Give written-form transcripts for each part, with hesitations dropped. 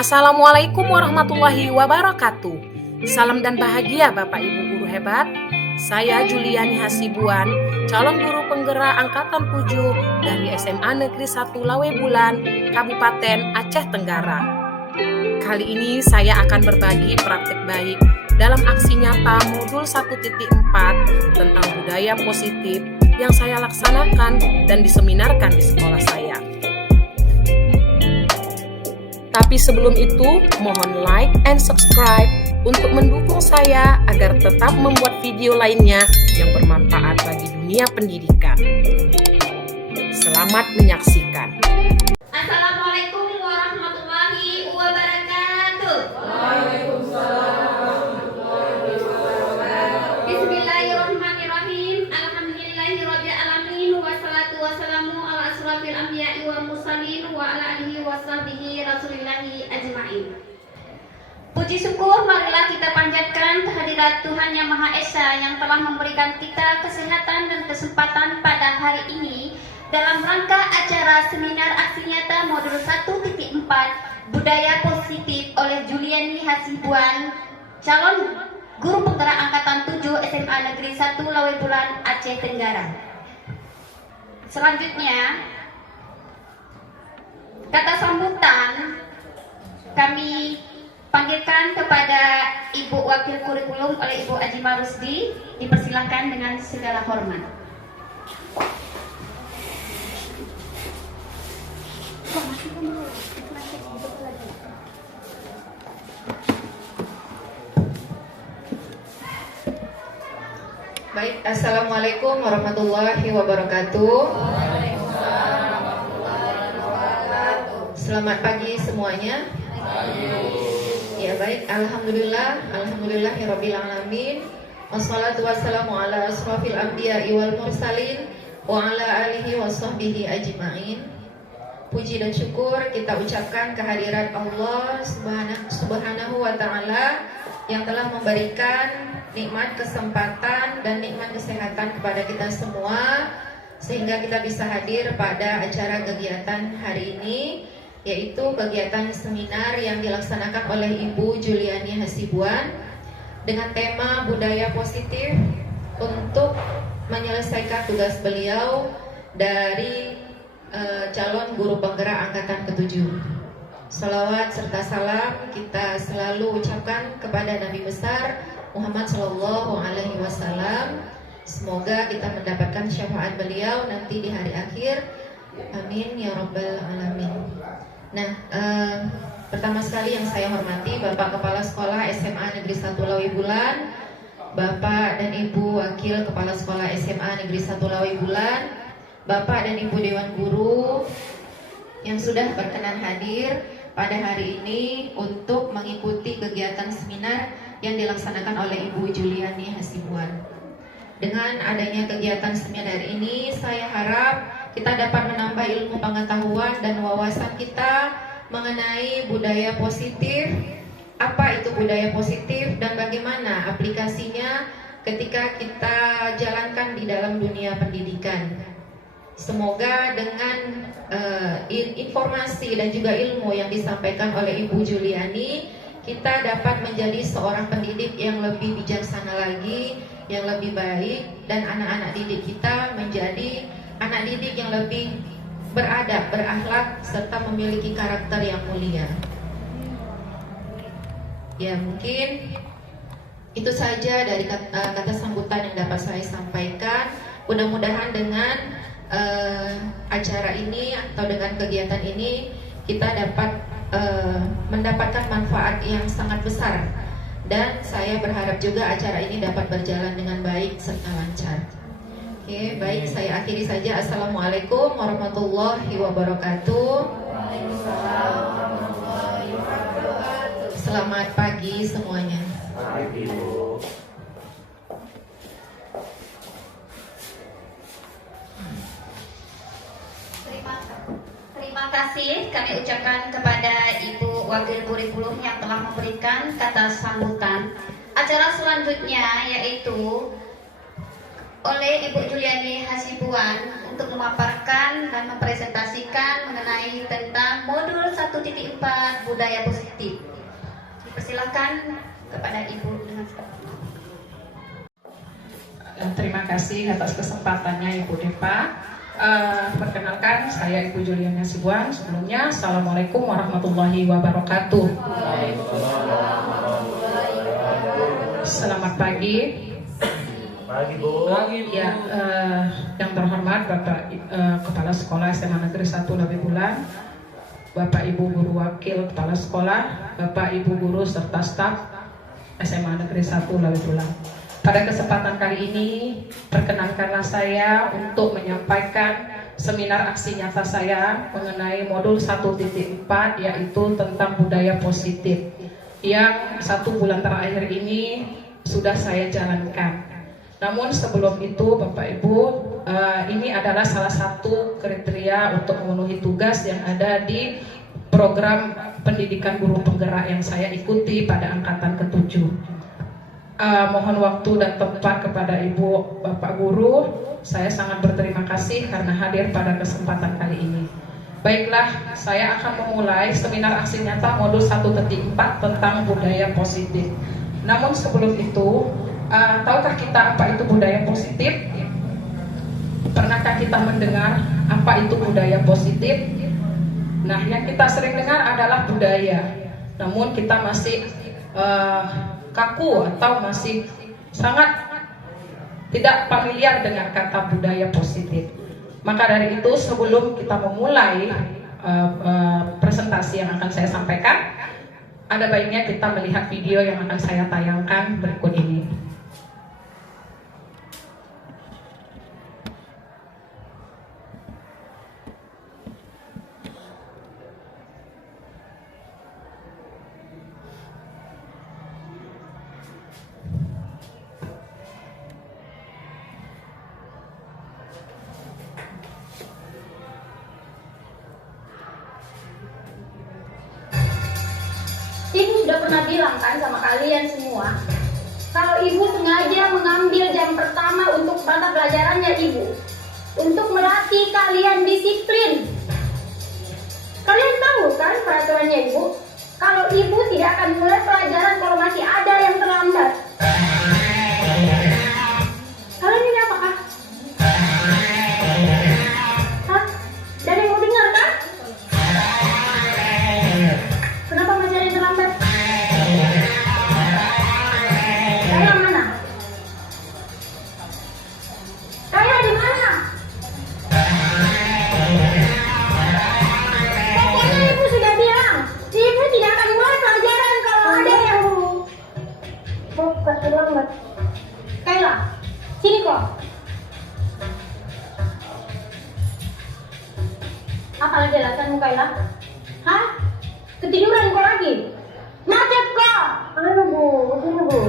Assalamualaikum warahmatullahi wabarakatuh. Salam dan bahagia Bapak Ibu guru hebat. Saya Juliani Hasibuan, calon guru penggerak angkatan 7 dari SMA Negeri 1 Lawebulan, Kabupaten Aceh Tenggara. Kali ini saya akan berbagi praktik baik dalam aksi nyata modul 1.4 tentang budaya positif yang saya laksanakan dan diseminarkan di sekolah saya. Tapi sebelum itu, mohon like and subscribe untuk mendukung saya agar tetap membuat video lainnya yang bermanfaat bagi dunia pendidikan. Selamat menyaksikan. Assalamualaikum warahmatullahi wabarakatuh. Waalaikumsalam warahmatullahi wabarakatuh. Bismillahirrahmanirrahim. Alhamdulillahirabbil alamin wassalatu wassalamu ala asrofil anbiya'i wal mursalin wa ala alihi washabihi rasulillahi ajmain. Puji syukur marilah kita panjatkan kehadirat Tuhan Yang Maha Esa yang telah memberikan kita kesehatan dan kesempatan pada hari ini dalam rangka acara seminar aksi nyata modul 1.4 budaya positif oleh Juliani Hasibuan, calon guru penggerak angkatan 7 SMA Negeri 1 Lawebulan, Aceh Tenggara. Selanjutnya, kata sambutan kami panggilkan kepada Ibu Wakil Kurikulum oleh Ibu Ajima Rusdi. Dipersilahkan dengan segala hormat. Baik, assalamualaikum warahmatullahi wabarakatuh. Selamat pagi semuanya. Ya baik, alhamdulillahirabbil alamin. Wassalatu wassalamu ala asrofil anbiya'i wal mursalin wa ala alihi washabbihi ajmain. Puji dan syukur kita ucapkan kehadirat Allah subhanahu wa ta'ala yang telah memberikan nikmat kesempatan dan nikmat kesehatan kepada kita semua sehingga kita bisa hadir pada acara kegiatan hari ini, yaitu kegiatan seminar yang dilaksanakan oleh Ibu Juliani Hasibuan dengan tema budaya positif untuk menyelesaikan tugas beliau dari calon guru penggerak angkatan ke-7. Salawat serta salam kita selalu ucapkan kepada Nabi besar Muhammad Sallallahu Alaihi Wasallam. Semoga kita mendapatkan syafaat beliau nanti di hari akhir. Amin ya rabbal alamin. Nah, pertama sekali yang saya hormati Bapak Kepala Sekolah SMA Negeri 1 Lawebulan, Bapak dan Ibu Wakil Kepala Sekolah SMA Negeri 1 Lawebulan, Bapak dan Ibu Dewan Guru yang sudah berkenan hadir pada hari ini untuk mengikuti kegiatan seminar yang dilaksanakan oleh Ibu Juliani Hasibuan. Dengan adanya kegiatan seminar ini, saya harap kita dapat menambah ilmu pengetahuan dan wawasan kita mengenai budaya positif, apa itu budaya positif dan bagaimana aplikasinya ketika kita jalankan di dalam dunia pendidikan. Semoga dengan informasi dan juga ilmu yang disampaikan oleh Ibu Juliani, kita dapat menjadi seorang pendidik yang lebih bijaksana lagi, yang lebih baik, dan anak-anak didik kita menjadi anak didik yang lebih beradab, berakhlak, serta memiliki karakter yang mulia. Ya, mungkin itu saja dari kata sambutan yang dapat saya sampaikan. Mudah-mudahan dengan acara ini atau dengan kegiatan ini kita dapat mendapatkan manfaat yang sangat besar, dan saya berharap juga acara ini dapat berjalan dengan baik serta lancar. Oke, baik, saya akhiri saja. Assalamualaikum warahmatullahi wabarakatuh. Selamat pagi semuanya. Terima kasih kami ucapkan kepada Ibu Wakil Kurikulum yang telah memberikan kata sambutan. Acara selanjutnya yaitu oleh Ibu Juliani Hasibuan untuk memaparkan dan mempresentasikan mengenai tentang modul 1.4 1.4 budaya positif. Dipersilakan kepada Ibu dengan Terima kasih atas kesempatannya Ibu Depa. Perkenalkan, saya Ibu Juliani Hasibuan. Sebelumnya, Assalamualaikum warahmatullahi wabarakatuh. Selamat pagi. Pagi Bu. Ya, yang terhormat Bapak Kepala Sekolah SMA Negeri 1 Lawe Bulan, Bapak Ibu Guru Wakil Kepala Sekolah, Bapak Ibu Guru serta staf SMA Negeri 1 Lawe Bulan. Pada kesempatan kali ini, perkenankanlah saya untuk menyampaikan seminar aksi nyata saya mengenai modul 1.4, yaitu tentang budaya positif, yang 1 bulan terakhir ini sudah saya jalankan. Namun sebelum itu, Bapak Ibu, ini adalah salah satu kriteria untuk memenuhi tugas yang ada di program pendidikan guru penggerak yang saya ikuti pada angkatan ke-7. Mohon waktu dan tempat kepada Ibu Bapak Guru. Saya sangat berterima kasih karena hadir pada kesempatan kali ini. Baiklah, saya akan memulai seminar aksi nyata modul 1.4 tentang budaya positif. Namun sebelum itu, tahukah kita apa itu budaya positif? Pernahkah kita mendengar apa itu budaya positif? Nah, yang kita sering dengar adalah budaya. Namun kita masih kaku atau masih sangat tidak familiar dengan kata budaya positif. Maka dari itu, sebelum kita memulai presentasi yang akan saya sampaikan, ada baiknya kita melihat video yang akan saya tayangkan berikut ini. Ibu sudah pernah bilang kan sama kalian semua, kalau ibu sengaja mengambil jam pertama untuk mata pelajarannya ibu, untuk melatih kalian disiplin. Kalian tahu kan peraturannya ibu? Kalau ibu tidak akan mulai pelajaran kalau masih ada yang terlambat. Kalian ini apakah? Hah? Dan yang mau dengar kan? Kenapa masih ada yang terlambat? Kayla mana? Kayla di mana? Pokoknya ibu sudah bilang, ibu tidak akan mulai pelajaran kalau ada yang terlambat. Kayla, sini kok. Apa lagi alasanmu Kayla? Hah? Ketiduran kau lagi? Macet kau! Anu bu, begini bu.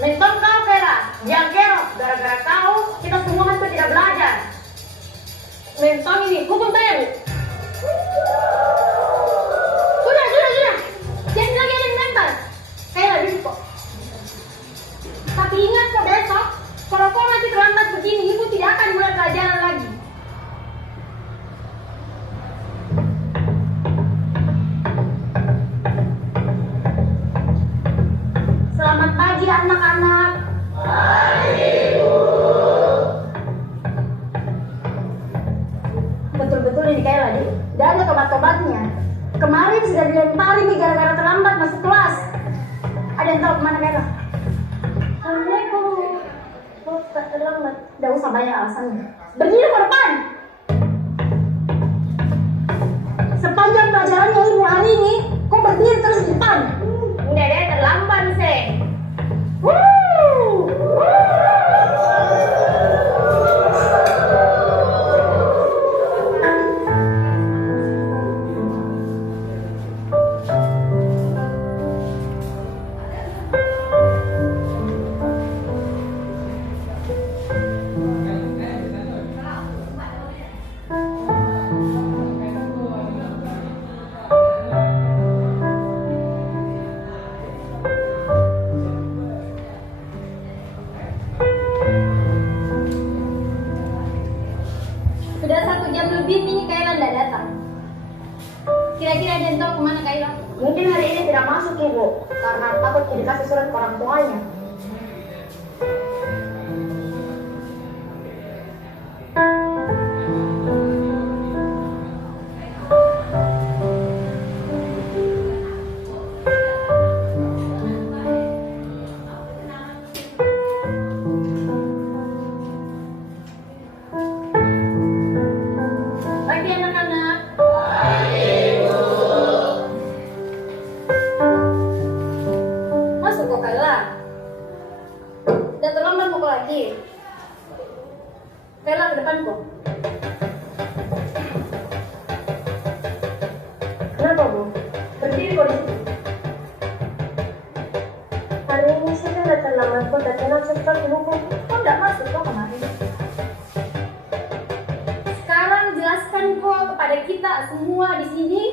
Mentong kau Kayla, jangan kerok. Gara-gara kau, kita semua hampir tidak belajar. Mentong ini, hukum saya bu. Sudah. Jangan lagi ada yang lempar. Kayla, duduk kok. Tapi ingat kok besok, kalau kau masih terlambat begini, ibu tidak akan mulai pelajaran lagi. Selamat pagi anak-anak. Pagi Bu. Betul-betul ini Kayla deh. Dan ada tobat-tobatnya. Kemarin sudah dilempari nih gara-gara terlambat masuk kelas. Ada yang tahu kemana Kayla? Assalamualaikum. Oh, terlambat. Tidak usah banyak alasannya. Berdiri ke depan. Sepanjang pelajarannya ibu hari ini, kok berdiri terus di depan? Udah deh, terlambat sih. Aden tahu kemana Kaila? Mungkin hari ini tidak masuk Ibu, karena takut dikasih surat ke orang tuanya. Pagi anak-anak. Masuk kok Kaila. Dan terlambat pukul lagi. Kaila ke depan kok. Kenapa Bu? Berdiri kok di situ. Hari ini saya sudah terlambat kok dan tenang sesuatu hukum. Kok tidak masuk kok kemarin? Sekarang jelaskan kok kepada kita semua di sini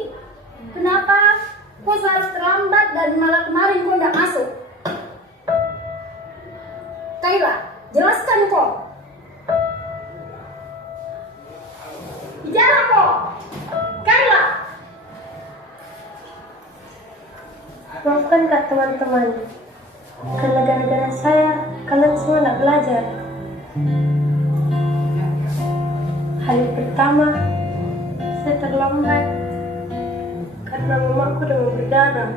kenapa kok harus terlambat dan malah kemarin kok tidak masuk. Kaila, jelaskan kok. Bicara kok. Kaila. Maafkan kak teman-teman. Karena gara-gara saya, kalian semua tidak belajar. Hari pertama, saya terlambat karena mamaku demam berdarah.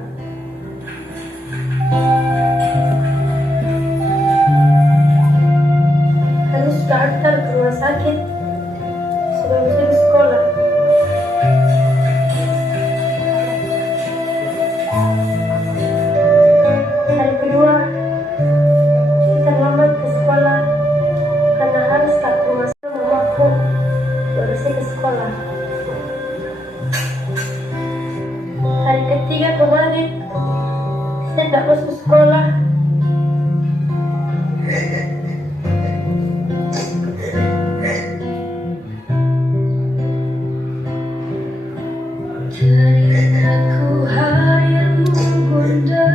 Harus diantar ke rumah sakit sebelum saya ke sekolah. Hari kedua, saya terlambat ke sekolah karena harus ke rumah sama mamaku baru saya ke sekolah. Hari ketiga kemarin, saya tidak masuk sekolah. Teringatku harimu bunda,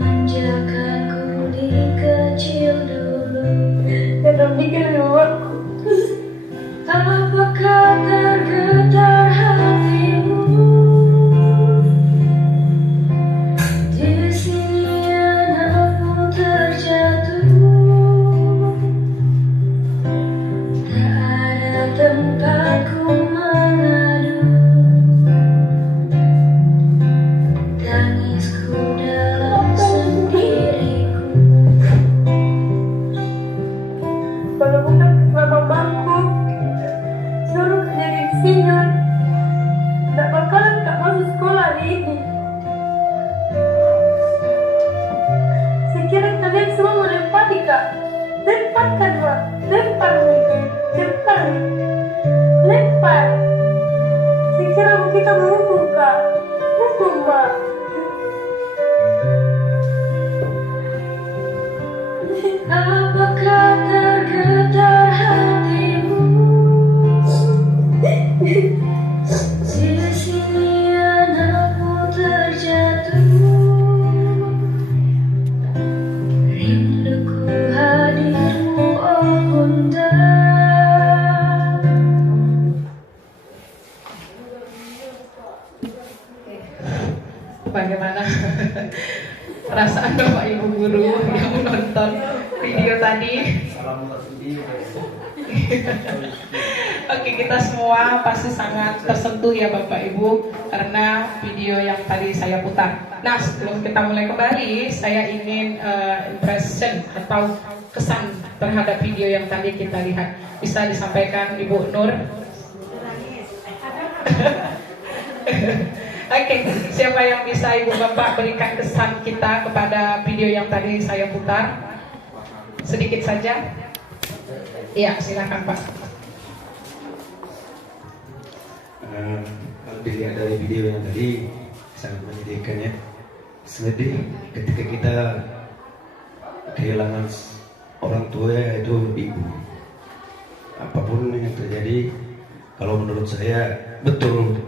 manjakanku di kecil dulu. Dalam pikir aku, apakah tergetar hatimu? Di sini anakmu terjatuh, tak ada tempatku mengadu, tangisku dalam sendiriku. Kalau bukan karena mamaku suruh kerja di sini, tidak bakalan tak masuk sekolah hari ini. Saya kira kalian semua melempari kak. Lemparkan Mak, lempar nih, lempar nih, lempar. Saya kira kita menghukum kak, hukum Mak. Apakah tergetar hatimu? Di sini anakmu terjatuh, rinduku hadirmu oh bunda. Bagaimana perasaan Bapak Ibu guru yang menonton video tadi? Oke, kita semua pasti sangat tersentuh ya Bapak Ibu karena video yang tadi saya putar. Nah, sebelum kita mulai kembali, saya ingin impression atau kesan terhadap video yang tadi kita lihat. Bisa disampaikan Ibu Nur? Oke, siapa yang bisa Ibu Bapak berikan kesan kita kepada video yang tadi saya putar? Sedikit saja. Iya, silakan Pak. Kalau dilihat dari video yang tadi sangat menyedihkan ya. Sedih ketika kita kehilangan orang tua yaitu ibu. Apapun yang terjadi, kalau menurut saya betul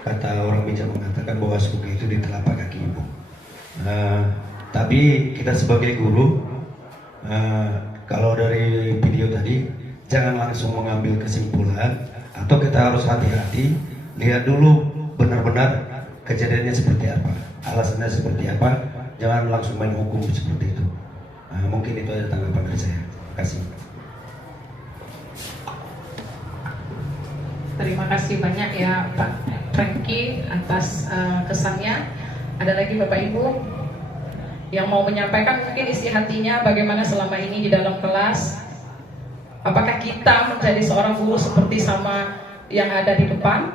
kata orang bijak mengatakan bahwa surga itu di telapak kaki ibu. Tapi kita sebagai guru, kalau dari video tadi jangan langsung mengambil kesimpulan Atau kita harus hati-hati, lihat dulu benar-benar kejadiannya seperti apa, alasannya seperti apa, jangan langsung main hukum seperti itu. Nah, mungkin itu aja tanggapan dari saya. Terima kasih. Terima kasih banyak ya Pak Franky atas kesannya. Ada lagi Bapak Ibu yang mau menyampaikan mungkin isi hatinya bagaimana selama ini di dalam kelas. Apakah kita menjadi seorang guru seperti sama yang ada di depan?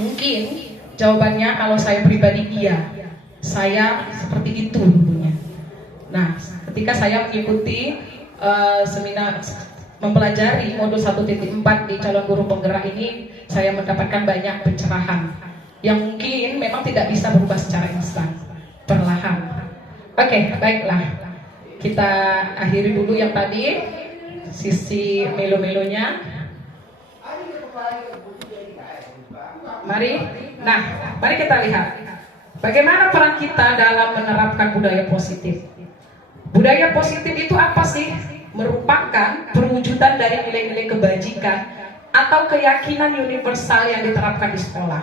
Mungkin jawabannya kalau saya pribadi iya. Saya seperti itu dulunya. Nah, ketika saya mengikuti seminar mempelajari modul 1.4 di calon guru penggerak ini, saya mendapatkan banyak pencerahan yang mungkin memang tidak bisa berubah secara instan, perlahan. Oke, baiklah. Kita akhiri dulu yang tadi sisi melo-melonya. Mari kita lihat bagaimana peran kita dalam menerapkan budaya positif. Budaya positif itu apa sih? Merupakan perwujudan dari nilai-nilai kebajikan atau keyakinan universal yang diterapkan di sekolah.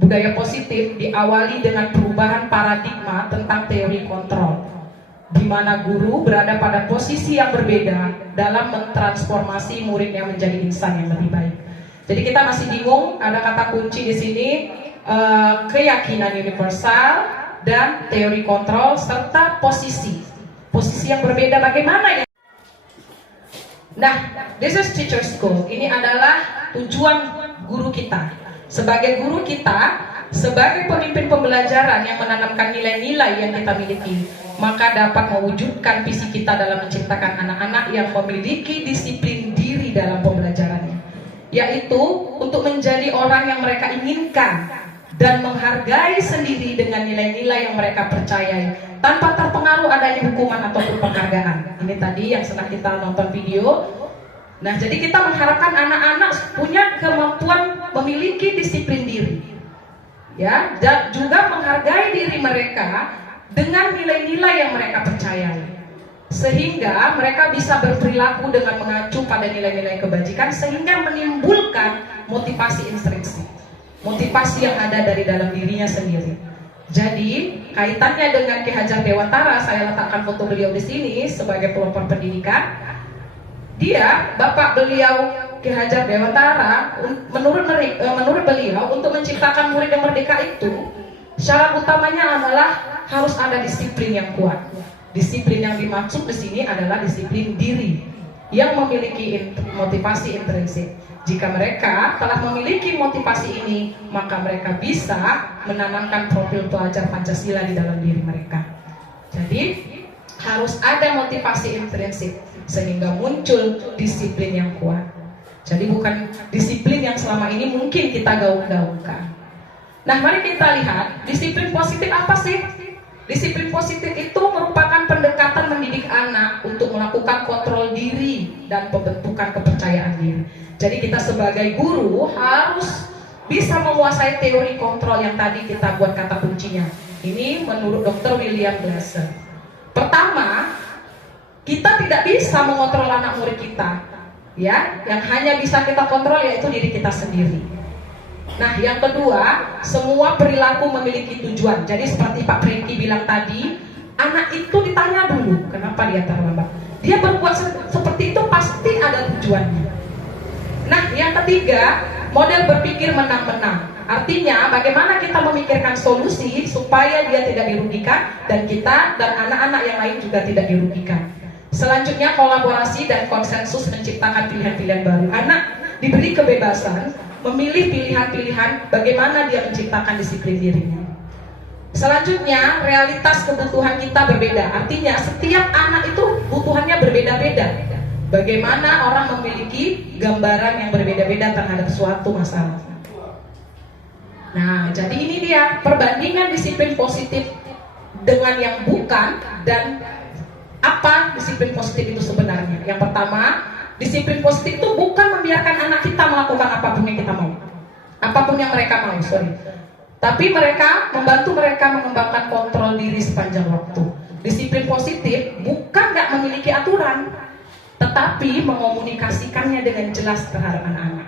Budaya positif diawali dengan perubahan paradigma tentang teori kontrol, di mana guru berada pada posisi yang berbeda dalam mentransformasi muridnya menjadi insan yang lebih baik. Jadi kita masih bingung, ada kata kunci di sini, keyakinan universal dan teori kontrol serta posisi yang berbeda bagaimana ya? Nah, this is teacher school. Ini adalah tujuan guru kita. Sebagai guru kita, sebagai pemimpin pembelajaran yang menanamkan nilai-nilai yang kita miliki, maka dapat mewujudkan visi kita dalam menciptakan anak-anak yang memiliki disiplin diri dalam pembelajarannya, yaitu untuk menjadi orang yang mereka inginkan dan menghargai sendiri dengan nilai-nilai yang mereka percayai tanpa terpengaruh adanya hukuman ataupun penghargaan. Ini tadi yang sedang kita nonton video. Nah, jadi kita mengharapkan anak-anak punya kemampuan memiliki disiplin diri, ya, dan juga menghargai diri mereka dengan nilai-nilai yang mereka percayai, sehingga mereka bisa berperilaku dengan mengacu pada nilai-nilai kebajikan sehingga menimbulkan motivasi intrinsik, motivasi yang ada dari dalam dirinya sendiri. Jadi kaitannya dengan Ki Hajar Dewantara, saya letakkan foto beliau di sini sebagai pelopor pendidikan. Bapak beliau Ki Hajar Dewantara, menurut beliau untuk menciptakan murid yang merdeka itu syarat utamanya adalah harus ada disiplin yang kuat. Disiplin yang dimaksud di sini adalah disiplin diri yang memiliki motivasi intrinsik. Jika mereka telah memiliki motivasi ini, maka mereka bisa menanamkan profil pelajar Pancasila di dalam diri mereka. Jadi harus ada motivasi intrinsik sehingga muncul disiplin yang kuat. Jadi bukan disiplin yang selama ini mungkin kita gaung-gaungkan. Nah, mari kita lihat disiplin positif apa sih? Disiplin positif itu merupakan pendekatan mendidik anak untuk melakukan kontrol diri dan pembentukan kepercayaan diri. Jadi kita sebagai guru harus bisa menguasai teori kontrol yang tadi kita buat kata kuncinya. Ini menurut Dr. William Glasser. Pertama, kita tidak bisa mengontrol anak murid kita, ya. Yang hanya bisa kita kontrol yaitu diri kita sendiri. Nah, yang kedua, semua perilaku memiliki tujuan. Jadi seperti Pak Franky bilang tadi, anak itu ditanya dulu kenapa dia terlambat. Dia berbuat seperti itu pasti ada tujuannya. Nah, yang ketiga, model berpikir menang-menang. Artinya bagaimana kita memikirkan solusi supaya dia tidak dirugikan dan kita dan anak-anak yang lain juga tidak dirugikan. Selanjutnya, kolaborasi dan konsensus menciptakan pilihan-pilihan baru. Anak diberi kebebasan memilih pilihan-pilihan bagaimana dia menciptakan disiplin dirinya. Selanjutnya, realitas kebutuhan kita berbeda. Artinya setiap anak itu butuhannya berbeda-beda. Bagaimana orang memiliki gambaran yang berbeda-beda terhadap suatu masalah. Nah, jadi ini dia perbandingan disiplin positif dengan yang bukan dan apa disiplin positif itu sebenarnya. Yang pertama, disiplin positif itu bukan membiarkan anak kita melakukan apapun yang kita mau, apapun yang mereka mau, tapi mereka membantu mereka mengembangkan kontrol diri sepanjang waktu. Disiplin positif bukan nggak memiliki aturan, tetapi mengomunikasikannya dengan jelas terhadap anak-anak.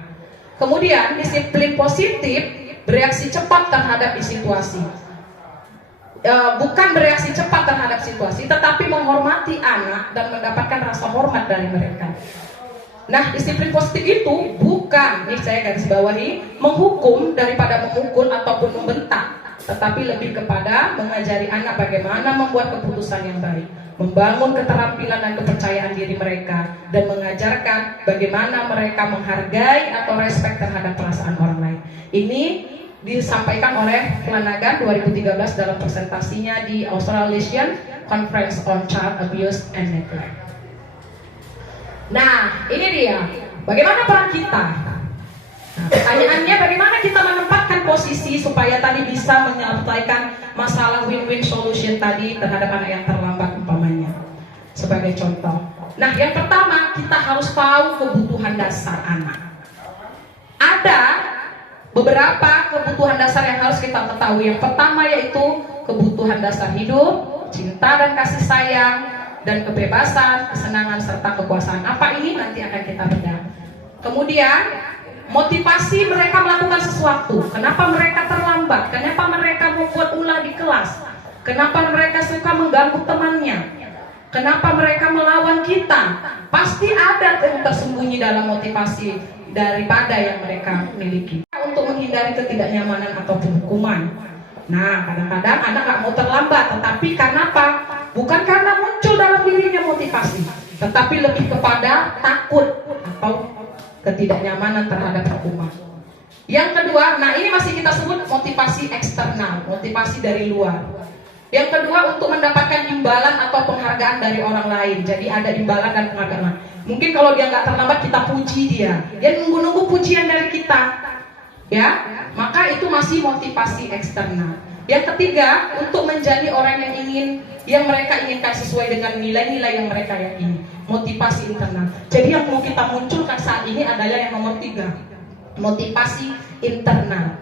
Kemudian disiplin positif bereaksi cepat terhadap situasi. Bukan bereaksi cepat terhadap situasi, tetapi menghormati anak dan mendapatkan rasa hormat dari mereka. Nah, disiplin positif itu bukan, nih saya garis bawahi, menghukum daripada memukul ataupun membentak, tetapi lebih kepada mengajari anak bagaimana membuat keputusan yang baik, membangun keterampilan dan kepercayaan diri mereka, dan mengajarkan bagaimana mereka menghargai atau respect terhadap perasaan orang lain. Ini disampaikan oleh Flanagan 2013 dalam presentasinya di Australasian Conference on Child Abuse and Neglect. Nah, ini dia. Bagaimana peran kita? Nah, pertanyaannya, bagaimana kita menempatkan posisi supaya tadi bisa menyelesaikan masalah win-win solution tadi terhadap anak yang terlambat umpamanya. Sebagai contoh. Nah, yang pertama, kita harus tahu kebutuhan dasar anak. Ada beberapa kebutuhan dasar yang harus kita ketahui. Yang pertama yaitu kebutuhan dasar hidup, cinta dan kasih sayang, dan kebebasan, kesenangan, serta kekuasaan. Apa ini nanti akan kita bedah. Kemudian, motivasi mereka melakukan sesuatu. Kenapa mereka terlambat? Kenapa mereka membuat ulah di kelas? Kenapa mereka suka mengganggu temannya? Kenapa mereka melawan kita? Pasti ada yang tersembunyi dalam motivasi daripada yang mereka miliki. Untuk menghindari ketidaknyamanan ataupun hukuman. Nah, kadang-kadang anak nggak mau terlambat, tetapi karena apa? Bukan karena muncul dalam dirinya motivasi, tetapi lebih kepada takut atau ketidaknyamanan terhadap hukuman. Yang kedua, nah ini masih kita sebut motivasi eksternal, motivasi dari luar. Yang kedua, untuk mendapatkan imbalan atau penghargaan dari orang lain. Jadi ada imbalan dan penghargaan. Mungkin kalau dia nggak terlambat, kita puji dia. Dia nunggu-nunggu pujian dari kita. Ya, maka itu masih motivasi eksternal. Yang ketiga, untuk menjadi orang yang mereka inginkan sesuai dengan nilai-nilai yang mereka yakini, motivasi internal. Jadi yang mau kita munculkan saat ini adalah yang nomor 3, motivasi internal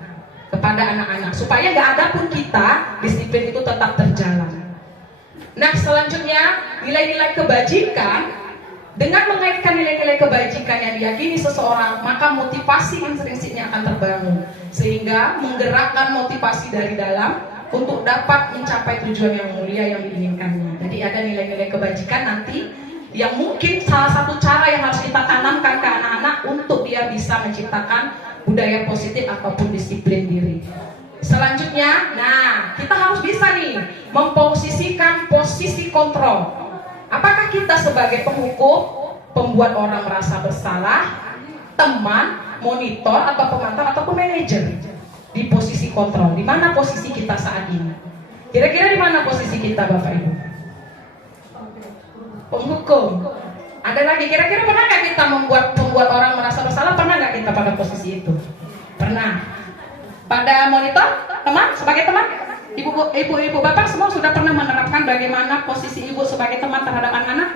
kepada anak-anak, supaya nggak ada pun kita, disiplin itu tetap terjalan. Nah, selanjutnya nilai-nilai kebajikan. Dengan mengaitkan nilai-nilai kebajikan yang diyakini seseorang, maka motivasi intrinsiknya akan terbangun, sehingga menggerakkan motivasi dari dalam untuk dapat mencapai tujuan yang mulia yang diinginkannya. Jadi ada nilai-nilai kebajikan nanti yang mungkin salah satu cara yang harus kita tanamkan ke anak-anak untuk dia bisa menciptakan budaya positif ataupun disiplin diri. Selanjutnya, nah kita harus bisa nih memposisikan posisi kontrol. Apakah kita sebagai penghukum, pembuat orang merasa bersalah, teman, monitor, atau pemantau, ataupun manajer di posisi kontrol? Di mana posisi kita saat ini? Kira-kira di mana posisi kita, Bapak Ibu? Penghukum. Ada lagi, kira-kira pernah nggak kita membuat orang merasa bersalah? Pernah nggak kita pada posisi itu? Pernah. Pada monitor, teman, sebagai teman? Ibu bapak semua sudah pernah menerapkan bagaimana posisi ibu sebagai teman terhadap anak-anak?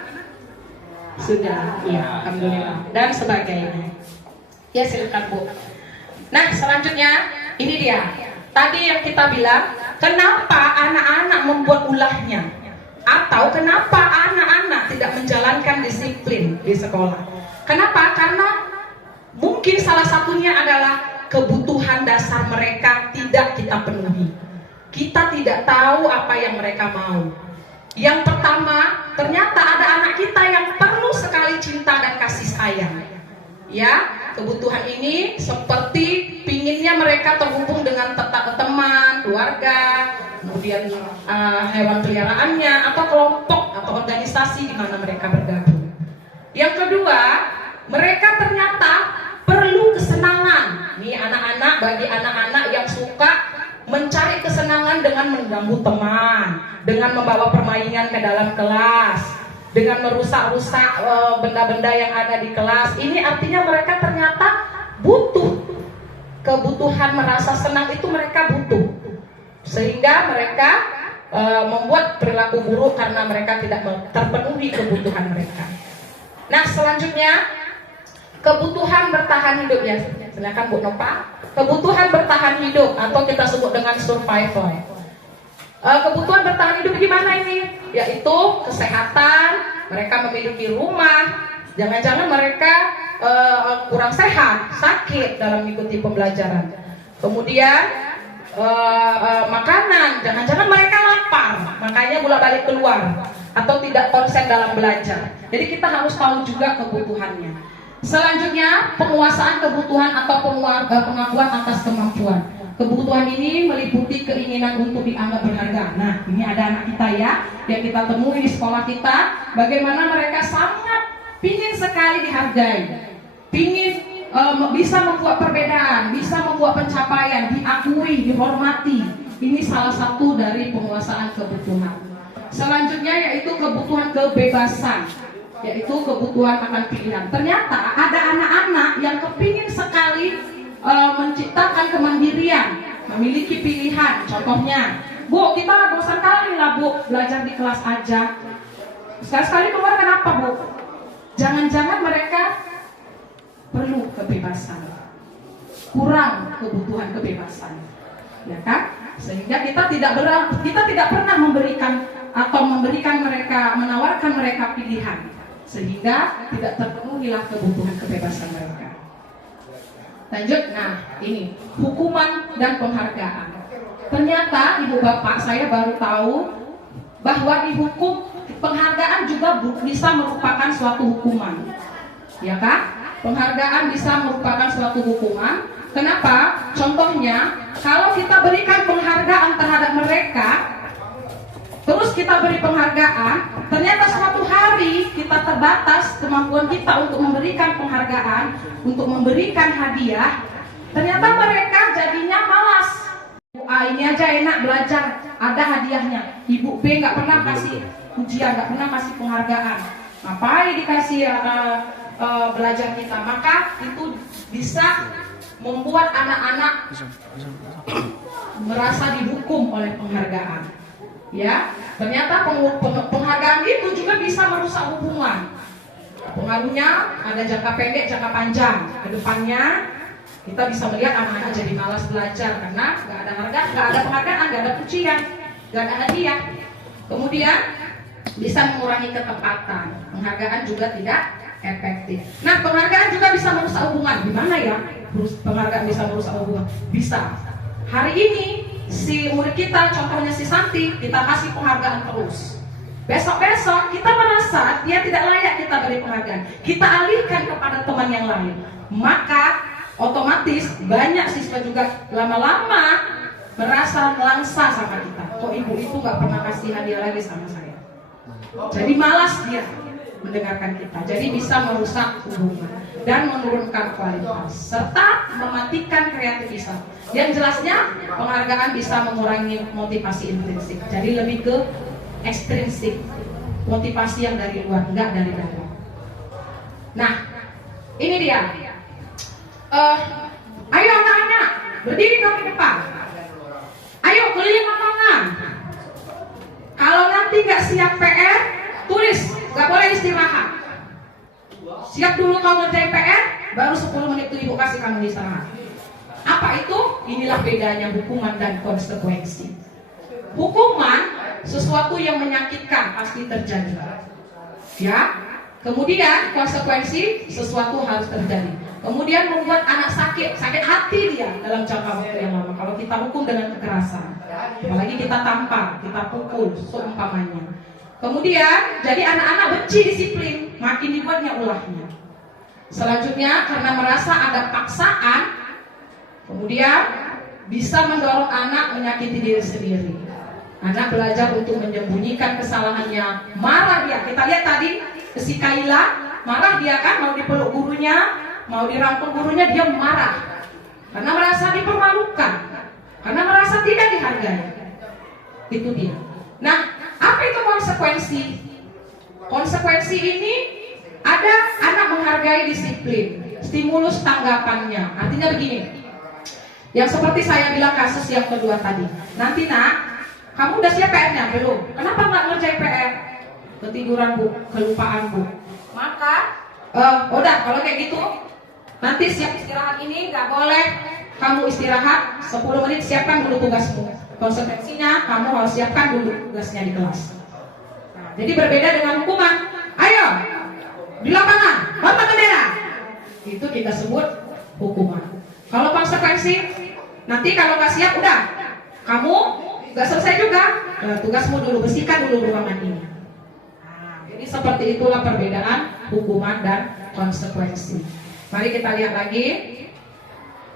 Sudah, iya, alhamdulillah. Dan sebagainya. Ya, silakan Bu. Nah, selanjutnya ini dia. Tadi yang kita bilang, kenapa anak-anak membuat ulahnya? Atau kenapa anak-anak tidak menjalankan disiplin di sekolah? Kenapa? Karena mungkin salah satunya adalah kebutuhan dasar mereka tidak kita penuhi. Kita tidak tahu apa yang mereka mau. Yang pertama, ternyata ada anak kita yang perlu sekali cinta dan kasih sayang. Ya, kebutuhan ini seperti pinginnya mereka terhubung dengan teman, keluarga, kemudian hewan peliharaannya, atau kelompok atau organisasi di mana mereka bergabung. Yang kedua, mereka ternyata perlu kesenangan. Nih anak-anak, bagi anak-anak yang suka mencari kesenangan dengan mengganggu teman, dengan membawa permainan ke dalam kelas, dengan merusak-rusak benda-benda yang ada di kelas. Ini artinya mereka ternyata butuh. Kebutuhan merasa senang itu mereka butuh. Sehingga mereka membuat perilaku buruk karena mereka tidak terpenuhi kebutuhan mereka. Nah, selanjutnya kebutuhan bertahan hidup, ya. Silakan Bu Nova. Kebutuhan bertahan hidup atau kita sebut dengan survival. Kebutuhan bertahan hidup gimana ini? Yaitu kesehatan, mereka memiliki rumah, jangan-jangan mereka kurang sehat, sakit dalam mengikuti pembelajaran. Kemudian makanan, jangan-jangan mereka lapar, makanya bolak-balik keluar atau tidak konsen dalam belajar. Jadi kita harus tahu juga kebutuhannya. Selanjutnya, penguasaan kebutuhan atau pengakuan atas kemampuan. Kebutuhan ini meliputi keinginan untuk dianggap berharga. Nah, ini ada anak kita ya, yang kita temui di sekolah kita, bagaimana mereka sangat pingin sekali dihargai, pingin bisa membuat perbedaan, bisa membuat pencapaian, diakui, dihormati. Ini salah satu dari penguasaan kebutuhan. Selanjutnya yaitu kebutuhan kebebasan, yaitu kebutuhan akan pilihan. Ternyata ada anak-anak yang kepingin sekali menciptakan kemandirian, memiliki pilihan. Contohnya, Bu, kita bosan kali lah Bu belajar di kelas aja. Sekali-sekali keluar, kenapa Bu? Jangan-jangan mereka perlu kebebasan, kurang kebutuhan kebebasan, ya kan? Sehingga kita tidak pernah memberikan mereka, menawarkan mereka pilihan, sehingga tidak terpenuhilah kebutuhan kebebasan mereka. Lanjut, nah ini hukuman dan penghargaan. Ternyata ibu bapak saya baru tahu bahwa dihukum, penghargaan juga bisa merupakan suatu hukuman, ya kan? Penghargaan bisa merupakan suatu hukuman. Kenapa? Contohnya, kalau kita berikan penghargaan terhadap mereka, terus kita beri penghargaan, ternyata suatu hari kita terbatas kemampuan kita untuk memberikan penghargaan, untuk memberikan hadiah, ternyata mereka jadinya malas. A ini aja enak belajar, ada hadiahnya. Ibu B nggak pernah kasih ujian, nggak pernah kasih penghargaan. Ngapain dikasih belajar kita? Maka itu bisa membuat anak-anak merasa dihukum oleh penghargaan. Ya, ternyata penghargaan itu juga bisa merusak hubungan. Pengaruhnya ada jangka pendek, jangka panjang. Kedepannya kita bisa melihat anak-anak jadi malas belajar karena nggak ada harga, nggak ada penghargaan, nggak ada pujian, nggak ada hadiah. Kemudian bisa mengurangi ketepatan. Penghargaan juga tidak efektif. Nah, penghargaan juga bisa merusak hubungan. Gimana ya? Penghargaan bisa merusak hubungan? Bisa. Hari ini si murid kita, contohnya si Santi, kita kasih penghargaan terus. Besok-besok kita merasa dia tidak layak kita beri penghargaan, kita alihkan kepada teman yang lain. Maka otomatis banyak siswa juga lama-lama merasa langsa sama kita. Kok ibu itu nggak pernah kasih hadiah lagi sama saya? Jadi malas dia mendengarkan kita. Jadi bisa merusak hubungan dan menurunkan kualitas serta mematikan kreativitas. Yang jelasnya penghargaan bisa mengurangi motivasi intrinsik. Jadi lebih ke ekstrinsik, motivasi yang dari luar, enggak dari dalam. Nah, ini dia. Ayo anak-anak, berdiri dong di depan. Ayo keliling lapangan. Kalau nanti nggak siap PR, tulis, nggak boleh istirahat. Siap dulu kau ngerjain PR, baru 10 menit tuh ibu kasih kamu istirahat. Apa itu? Inilah bedanya hukuman dan konsekuensi. Hukuman sesuatu yang menyakitkan pasti terjadi, ya. Kemudian konsekuensi sesuatu harus terjadi. Kemudian membuat anak sakit hati dia dalam jangka waktu yang lama. Kalau kita hukum dengan kekerasan, apalagi kita tampar, kita pukul, seumpamanya. Kemudian jadi anak-anak benci disiplin, makin dibuatnya ulahnya. Selanjutnya karena merasa ada paksaan, kemudian bisa mendorong anak menyakiti diri sendiri. Anak belajar untuk menyembunyikan kesalahannya, marah dia. Kita lihat tadi si Kaila, marah dia kan, mau dipeluk gurunya, mau dirangkul gurunya, dia marah karena merasa dipermalukan, karena merasa tidak dihargai. Itu dia. Nah, apa itu konsekuensi? Konsekuensi ini ada anak menghargai disiplin, stimulus tanggapannya. Artinya begini, yang seperti saya bilang kasus yang kedua tadi. Nanti nak, kamu udah siap PR-nya? Belum. Kenapa nggak ngerjain PR? Ketiduran Bu, kelupaan Bu. Maka, udah kalau kayak gitu, nanti siap istirahat ini nggak boleh kamu istirahat 10 menit, siapkan dulu tugasmu. Konsekuensinya kamu harus siapkan dulu tugasnya di kelas. Nah, jadi berbeda dengan hukuman. Ayo di lapangan, hormat bendera. itu kita sebut hukuman. Kalau konsekuensi, nanti kalau nggak siap udah, kamu nggak selesai juga, tugasmu dulu bersihkan dulu ruangan ini. Jadi seperti itulah perbedaan hukuman dan konsekuensi. Mari kita lihat lagi.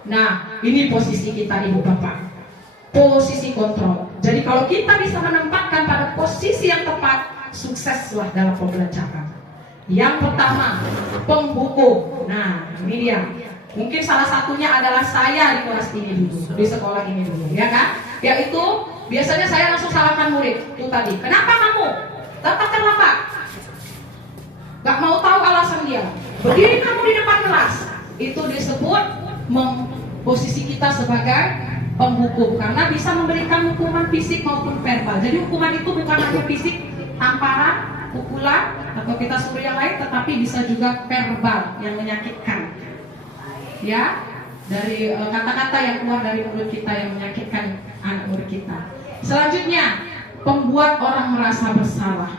Nah, ini posisi kita ibu bapak, posisi kontrol. Jadi kalau kita bisa menempatkan pada posisi yang tepat, sukseslah dalam pembelajaran. Yang pertama, penghukum. Nah, ini dia. Mungkin salah satunya adalah saya di kelas ini dulu, di sekolah ini dulu, ya kan? Yaitu biasanya saya langsung salahkan murid. Itu tadi. Kenapa kamu tetap terlambat? Gak mau tahu alasan dia. Berdiri kamu di depan kelas. Itu disebut posisi kita sebagai penghukum, karena bisa memberikan hukuman fisik maupun verbal. Jadi hukuman itu bukan hanya fisik, tamparan, pukulan, atau kita suruh yang lain, tetapi bisa juga verbal yang menyakitkan. Ya, dari kata-kata yang keluar dari mulut kita yang menyakitkan anak murid kita. Selanjutnya, pembuat orang merasa bersalah.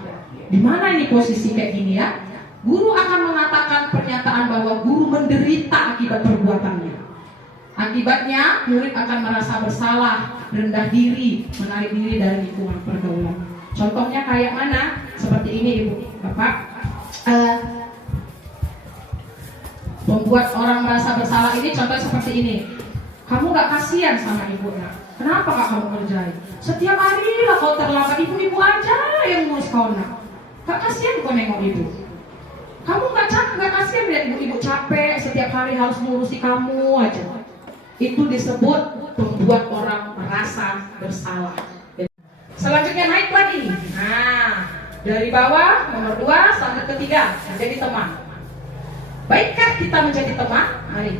Di mana ini posisi kayak gini ya? Guru akan mengatakan pernyataan bahwa guru menderita akibat perbuatannya. Akibatnya, murid akan merasa bersalah, rendah diri, menarik diri dari lingkungan pergaulan. Contohnya kayak mana? Seperti ini ibu, bapak. Membuat orang merasa bersalah ini contoh seperti ini. Kamu gak kasihan sama ibu nak? Kenapa gak kamu kerjain? Setiap hari lah kau terlambat, ibu-ibu aja yang ngurus kau nak. Gak kasihan kau nengok ibu? Kamu gak kasihan lihat ibu-ibu capek, setiap hari harus ngurusi kamu aja. Itu disebut membuat orang merasa bersalah. Selanjutnya naik lagi. Nah, dari bawah nomor 2 sampai ketiga menjadi teman. Baikkah kita menjadi teman? Mari.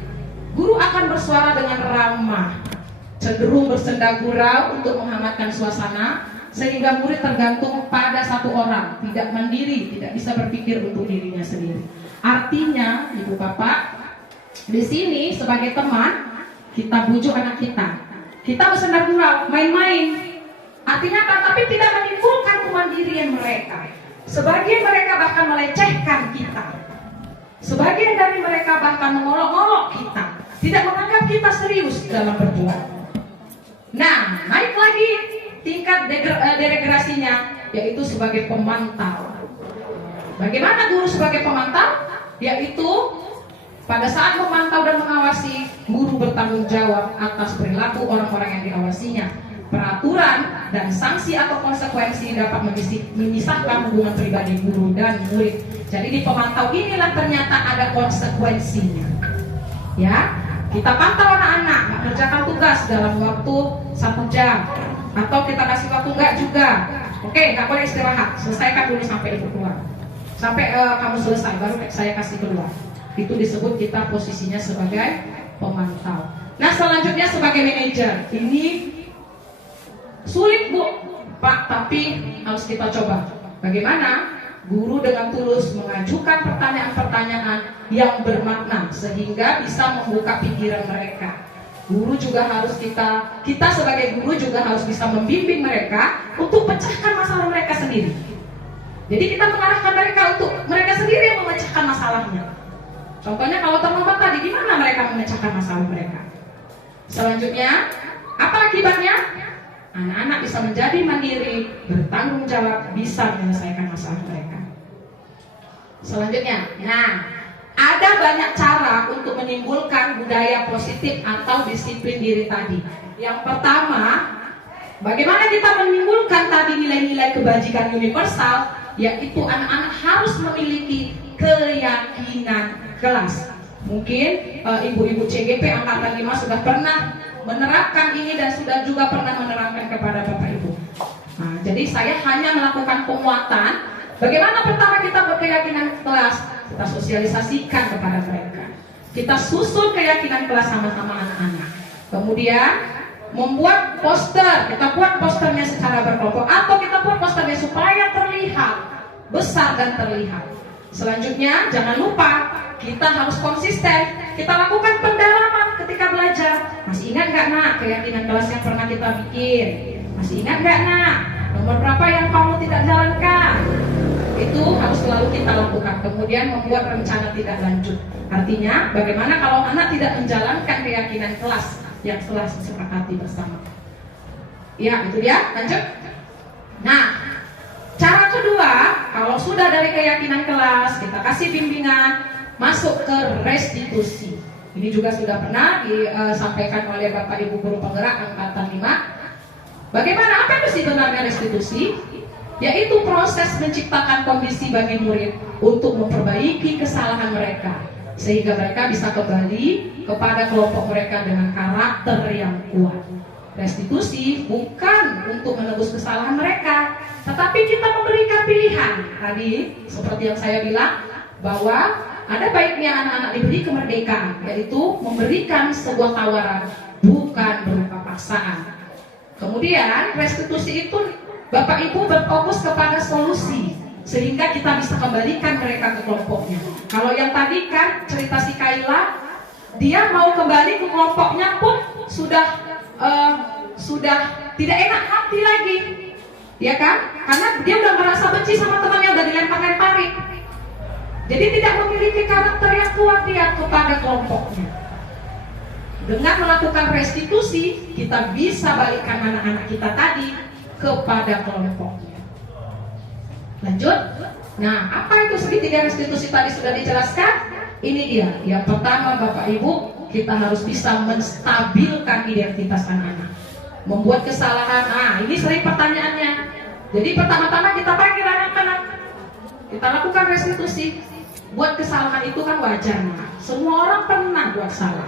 Guru akan bersuara dengan ramah, cenderung bersenda gurau untuk menghangatkan suasana, sehingga murid tergantung pada satu orang, tidak mandiri, tidak bisa berpikir untuk dirinya sendiri. Artinya, ibu bapak, di sini sebagai teman, kita bujuk anak kita. Kita bersenda gurau, main-main. Artinya apa? Tapi tidak menimbulkan kemandirian mereka. Sebagian mereka bahkan melecehkan kita. Sebagian dari mereka bahkan mengolok-olok kita, tidak menganggap kita serius dalam berjuang. Nah, naik lagi tingkat deregrasinya, yaitu sebagai pemantau. Bagaimana guru sebagai pemantau? Yaitu pada saat memantau dan mengawasi, guru bertanggung jawab atas perilaku orang-orang yang diawasinya. Peraturan dan sanksi atau konsekuensi dapat memisahkan hubungan pribadi guru dan murid. Jadi di pemantau inilah ternyata ada konsekuensinya. Ya, kita pantau anak-anak mengerjakan tugas dalam waktu 1 jam, atau kita kasih waktu enggak juga. Oke, nggak boleh istirahat, selesaikan dulu sampai itu keluar. Sampai kamu selesai, baru saya kasih keluar. Itu disebut kita posisinya sebagai pemantau. Nah, selanjutnya sebagai manajer. Ini sulit bu, Pak, tapi harus kita coba. Bagaimana? Guru dengan tulus mengajukan pertanyaan-pertanyaan yang bermakna sehingga bisa membuka pikiran mereka. Guru juga harus kita sebagai guru juga harus bisa membimbing mereka untuk pecahkan masalah mereka sendiri. Jadi kita mengarahkan mereka untuk mereka sendiri yang memecahkan masalahnya. Contohnya kalau terlambat tadi, gimana mereka memecahkan masalah mereka? Selanjutnya, apa akibatnya? Anak-anak bisa menjadi mandiri, bertanggung jawab, bisa menyelesaikan masalah mereka. Selanjutnya, nah, ada banyak cara untuk menimbulkan budaya positif atau disiplin diri tadi. Yang pertama, bagaimana kita menimbulkan tadi nilai-nilai kebajikan universal, yaitu anak-anak harus memiliki keyakinan kelas. Mungkin ibu-ibu CGP angkatan 5 sudah pernah menerapkan ini dan sudah juga pernah menerapkan kepada Bapak Ibu. Nah, jadi saya hanya melakukan penguatan. Bagaimana pertama kita berkeyakinan kelas, kita sosialisasikan kepada mereka. Kita susun keyakinan kelas sama-sama anak-anak. Kemudian membuat poster, kita buat posternya secara berkelompok atau kita buat posternya supaya terlihat besar dan terlihat. Selanjutnya jangan lupa kita harus konsisten. Kita lakukan pendalaman ketika belajar. Masih ingat nggak nak keyakinan kelas yang pernah kita bikin? Masih ingat nggak nak nomor berapa yang kamu tidak jalankan? Itu harus selalu kita lakukan. Kemudian membuat rencana tindak lanjut. Artinya, bagaimana kalau anak tidak menjalankan keyakinan kelas yang telah disepakati bersama. Ya, itu dia. Lanjut. Nah, cara kedua, kalau sudah dari keyakinan kelas, kita kasih bimbingan, masuk ke restitusi. Ini juga sudah pernah disampaikan oleh Bapak Ibu Guru Penggerak Angkatan 5. Bagaimana, apa itu sebenarnya restitusi? Yaitu proses menciptakan kondisi bagi murid untuk memperbaiki kesalahan mereka, sehingga mereka bisa kembali kepada kelompok mereka dengan karakter yang kuat. Restitusi bukan untuk menebus kesalahan mereka, tetapi kita memberikan pilihan. Tadi seperti yang saya bilang, bahwa ada baiknya anak-anak diberi kemerdekaan, yaitu memberikan sebuah tawaran, bukan berupa paksaan. Kemudian restitusi itu Bapak Ibu berfokus kepada solusi, sehingga kita bisa kembalikan mereka ke kelompoknya. Kalau yang tadi kan cerita si Kaila, dia mau kembali ke kelompoknya pun sudah tidak enak hati lagi, ya kan? Karena dia udah merasa benci sama temannya, udah dilempar-lemparin. Jadi tidak memiliki karakter yang kuat dia kepada kelompoknya. Dengan melakukan restitusi, kita bisa balikkan anak-anak kita tadi kepada kelompoknya. Lanjut. Nah, apa itu segitiga restitusi tadi sudah dijelaskan? Ini dia. Yang pertama, Bapak Ibu, kita harus bisa menstabilkan identitas anak-anak. Membuat kesalahan. Nah, ini sering pertanyaannya. Jadi pertama-tama kita panggil anak-anak, kita lakukan restitusi. Buat kesalahan itu kan wajar. Semua orang pernah buat salah.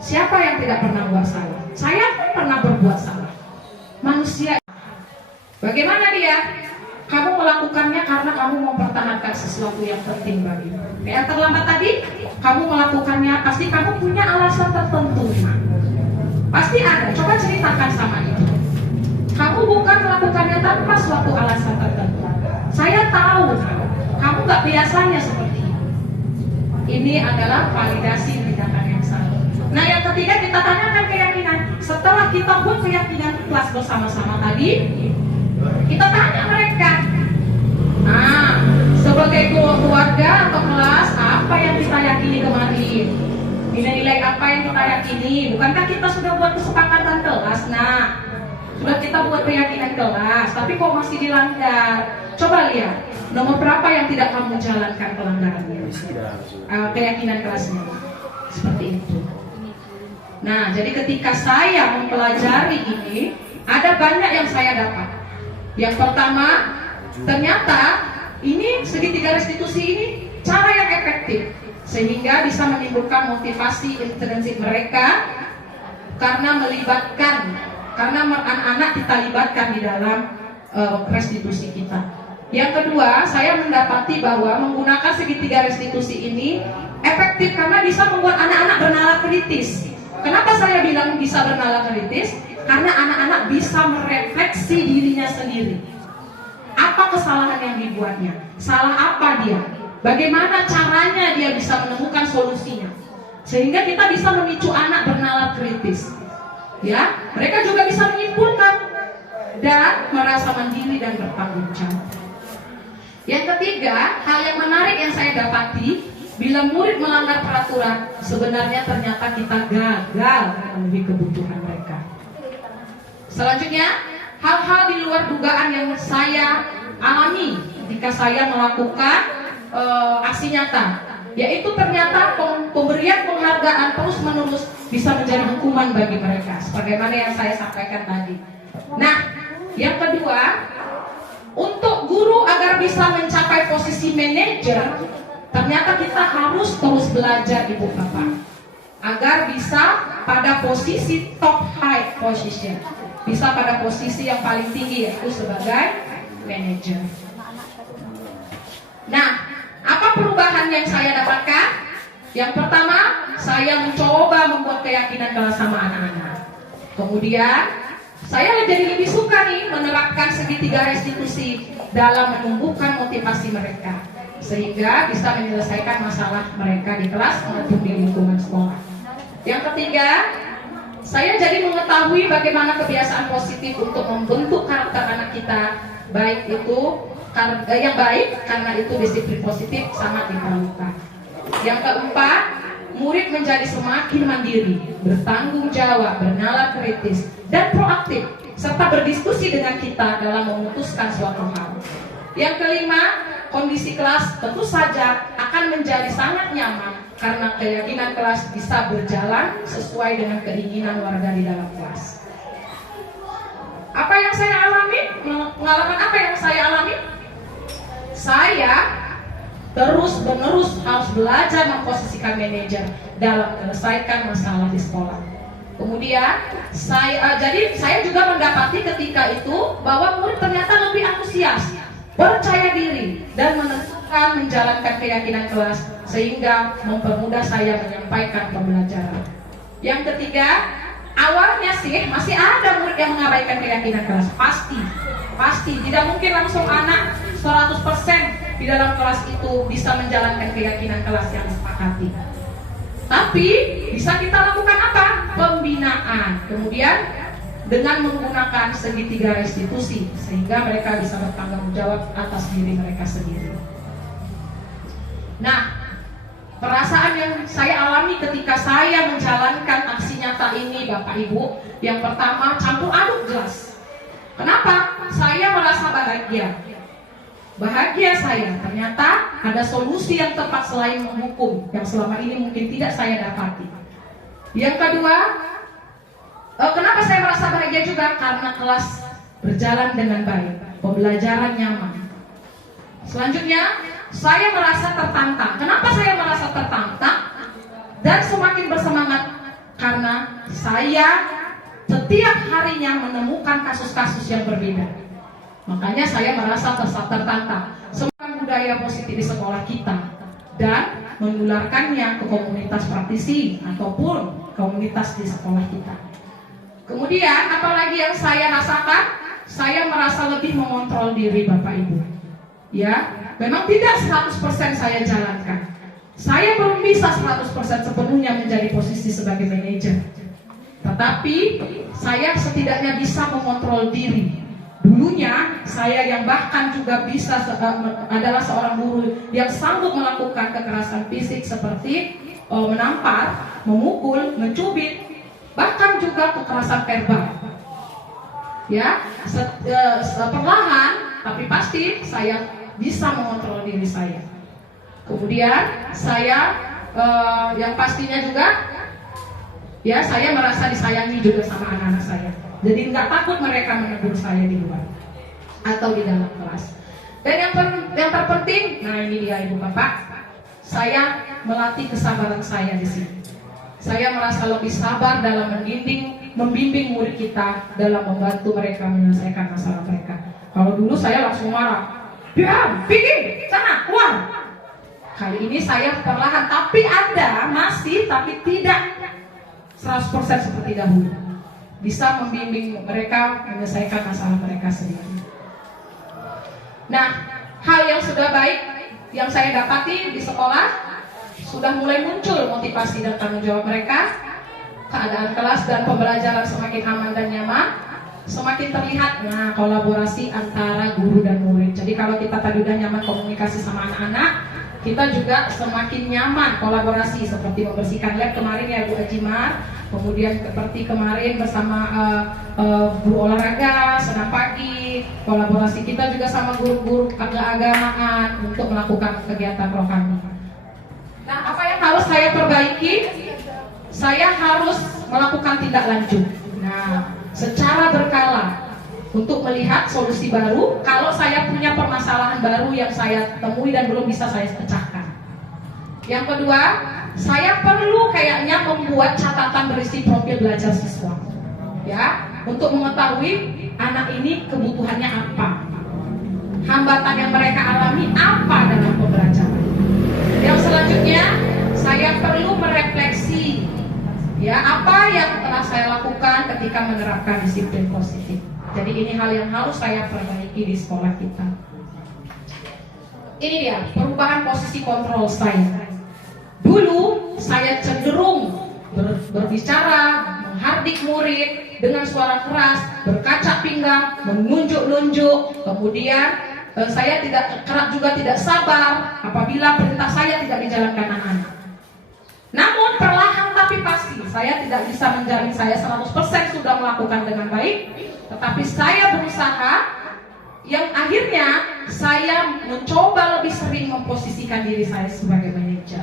Siapa yang tidak pernah buat salah? Saya pun pernah berbuat salah. Manusia. Bagaimana dia? Kamu melakukannya karena kamu mempertahankan sesuatu yang penting bagimu. Kayak terlambat tadi, kamu melakukannya pasti kamu punya alasan tertentu. Pasti ada. Coba ceritakan sama itu. Kamu bukan melakukannya tanpa suatu alasan tertentu. Saya tahu kamu gak biasanya seperti ini. Ini adalah validasi tindakan yang salah. Nah, yang ketiga kita tanyakan keyakinan. Setelah kita buat keyakinan kelas bersama-sama tadi, kita tanya mereka. Nah, sebagai keluarga atau kelas, apa yang kita yakini kemarin? Nilai-nilai apa yang kita yakini? Bukankah kita sudah buat kesepakatan kelas? Nah, sudah kita buat keyakinan kelas, tapi kok masih dilanggar? Coba lihat, nomor berapa yang tidak kamu jalankan pelanggarannya? Keyakinan kelasnya. Seperti itu. Nah, jadi ketika saya mempelajari ini, ada banyak yang saya dapat. Yang pertama, ternyata ini segitiga restitusi ini cara yang efektif, sehingga bisa menimbulkan motivasi intrinsik mereka karena anak-anak kita libatkan di dalam restitusi kita. Yang kedua, saya mendapati bahwa menggunakan segitiga restitusi ini efektif karena bisa membuat anak-anak bernalar kritis. Kenapa saya bilang bisa bernalar kritis? Karena anak-anak bisa merefleksi dirinya sendiri. Apa kesalahan yang dibuatnya? Salah apa dia? Bagaimana caranya dia bisa menemukan solusinya? Sehingga kita bisa memicu anak bernalar kritis. Ya, mereka juga bisa menyimpulkan dan merasa mandiri dan bertanggung jawab. Yang ketiga, hal yang menarik yang saya dapati, bila murid melanggar peraturan, sebenarnya ternyata kita gagal memenuhi kebutuhan mereka. Selanjutnya, hal-hal di luar dugaan yang saya alami ketika saya melakukan aksi nyata, yaitu ternyata pemberian penghargaan terus-menerus bisa menjadi hukuman bagi mereka, sebagaimana yang saya sampaikan tadi. Nah, yang kedua, untuk guru agar bisa mencapai posisi manajer, ternyata kita harus terus belajar, Ibu Bapak, agar bisa pada posisi top high position, bisa pada posisi yang paling tinggi, yaitu sebagai manajer. Nah, apa perubahan yang saya dapatkan? Yang pertama, saya mencoba membuat keyakinan kelas sama anak-anak. Kemudian saya jadi lebih suka nih menerapkan segitiga restitusi dalam menumbuhkan motivasi mereka, sehingga bisa menyelesaikan masalah mereka di kelas maupun di lingkungan sekolah. Yang ketiga, saya jadi mengetahui bagaimana kebiasaan positif untuk membentuk karakter anak kita, baik itu yang baik, karena itu disiplin positif sangat diperlukan. Yang keempat, murid menjadi semakin mandiri, bertanggung jawab, bernalar kritis, dan proaktif, serta berdiskusi dengan kita dalam memutuskan suatu hal. Yang kelima, kondisi kelas tentu saja akan menjadi sangat nyaman karena keyakinan kelas bisa berjalan sesuai dengan keinginan warga di dalam kelas. Apa yang saya alami? Pengalaman apa yang saya alami? Saya terus-menerus harus belajar memposisikan manajer dalam menyelesaikan masalah di sekolah. Kemudian saya juga mendapati ketika itu bahwa murid ternyata lebih antusias, percaya diri, dan menentukan menjalankan keyakinan kelas sehingga mempermudah saya menyampaikan pembelajaran. Yang ketiga, awalnya sih masih ada murid yang mengabaikan keyakinan kelas. Pasti tidak mungkin langsung anak 100% di dalam kelas itu bisa menjalankan keyakinan kelas yang disepakati. Tapi bisa kita lakukan apa? Pembinaan. Kemudian dengan menggunakan segitiga restitusi sehingga mereka bisa bertanggung jawab atas diri mereka sendiri. Nah, perasaan yang saya alami ketika saya menjalankan aksi nyata ini, Bapak Ibu, yang pertama campur aduk jelas. Kenapa? Saya merasa bahagia. Bahagia saya, ternyata ada solusi yang tepat selain menghukum yang selama ini mungkin tidak saya dapati. Yang kedua, kenapa saya merasa bahagia juga? Karena kelas berjalan dengan baik, pembelajaran nyaman. Selanjutnya, saya merasa tertantang. Kenapa saya merasa tertantang dan semakin bersemangat? Karena saya setiap harinya menemukan kasus-kasus yang berbeda. Makanya saya merasa tertantang. Semua budaya positif di sekolah kita dan menularkannya ke komunitas praktisi ataupun komunitas di sekolah kita. Kemudian apalagi yang saya rasakan? Saya merasa lebih mengontrol diri, Bapak Ibu. Ya, memang tidak 100% saya jalankan. Saya belum bisa 100% sepenuhnya menjadi posisi sebagai manajer. Tetapi saya setidaknya bisa mengontrol diri. Dulunya saya yang bahkan juga bisa adalah seorang guru yang sanggup melakukan kekerasan fisik seperti menampar, memukul, mencubit, bahkan juga kekerasan verbal. Ya, perlahan tapi pasti saya bisa mengontrol diri saya. Kemudian saya yang pastinya juga ya saya merasa disayangi juga sama anak-anak saya. Jadi nggak takut mereka menegur saya di luar atau di dalam kelas. Dan yang terpenting, nah ini dia Ibu Bapak, saya melatih kesabaran saya di sini. Saya merasa lebih sabar dalam membimbing murid kita dalam membantu mereka menyelesaikan masalah mereka. Kalau dulu saya langsung marah, diam, pergi, sana, keluar. Kali ini saya perlahan, tapi ada masih, tapi tidak 100% seperti dahulu. Bisa membimbing mereka menyelesaikan masalah mereka sendiri. Nah, hal yang sudah baik yang saya dapati di sekolah sudah mulai muncul motivasi dan tanggung jawab mereka. Keadaan kelas dan pembelajaran semakin aman dan nyaman, semakin terlihat kolaborasi antara guru dan murid. Jadi kalau kita tadi udah nyaman komunikasi sama anak-anak, kita juga semakin nyaman kolaborasi seperti membersihkan lab kemarin ya Bu Ajimar. Kemudian seperti kemarin bersama guru olahraga, senam pagi, kolaborasi kita juga sama guru-guru keagamaan untuk melakukan kegiatan rohani. Nah, apa yang harus saya perbaiki? Saya harus melakukan tindak lanjut. Nah, secara berkala untuk melihat solusi baru kalau saya punya permasalahan baru yang saya temui dan belum bisa saya pecahkan. Yang kedua, saya perlu kayaknya membuat catatan berisi profil belajar siswa, ya, untuk mengetahui anak ini kebutuhannya apa, hambatan yang mereka alami apa dalam pembelajaran. Yang selanjutnya, saya perlu merefleksi, ya, apa yang telah saya lakukan ketika menerapkan disiplin positif. Jadi ini hal yang harus saya perbaiki di sekolah kita. Ini dia perubahan posisi kontrol saya. Dulu saya cenderung berbicara, menghardik murid dengan suara keras, berkacak pinggang, menunjuk-nunjuk. Kemudian saya kerap juga tidak sabar apabila perintah saya tidak dijalankan anak-anak. pasti saya tidak bisa menjamin saya 100% sudah melakukan dengan baik, tetapi saya berusaha yang akhirnya saya mencoba lebih sering memposisikan diri saya sebagai manajer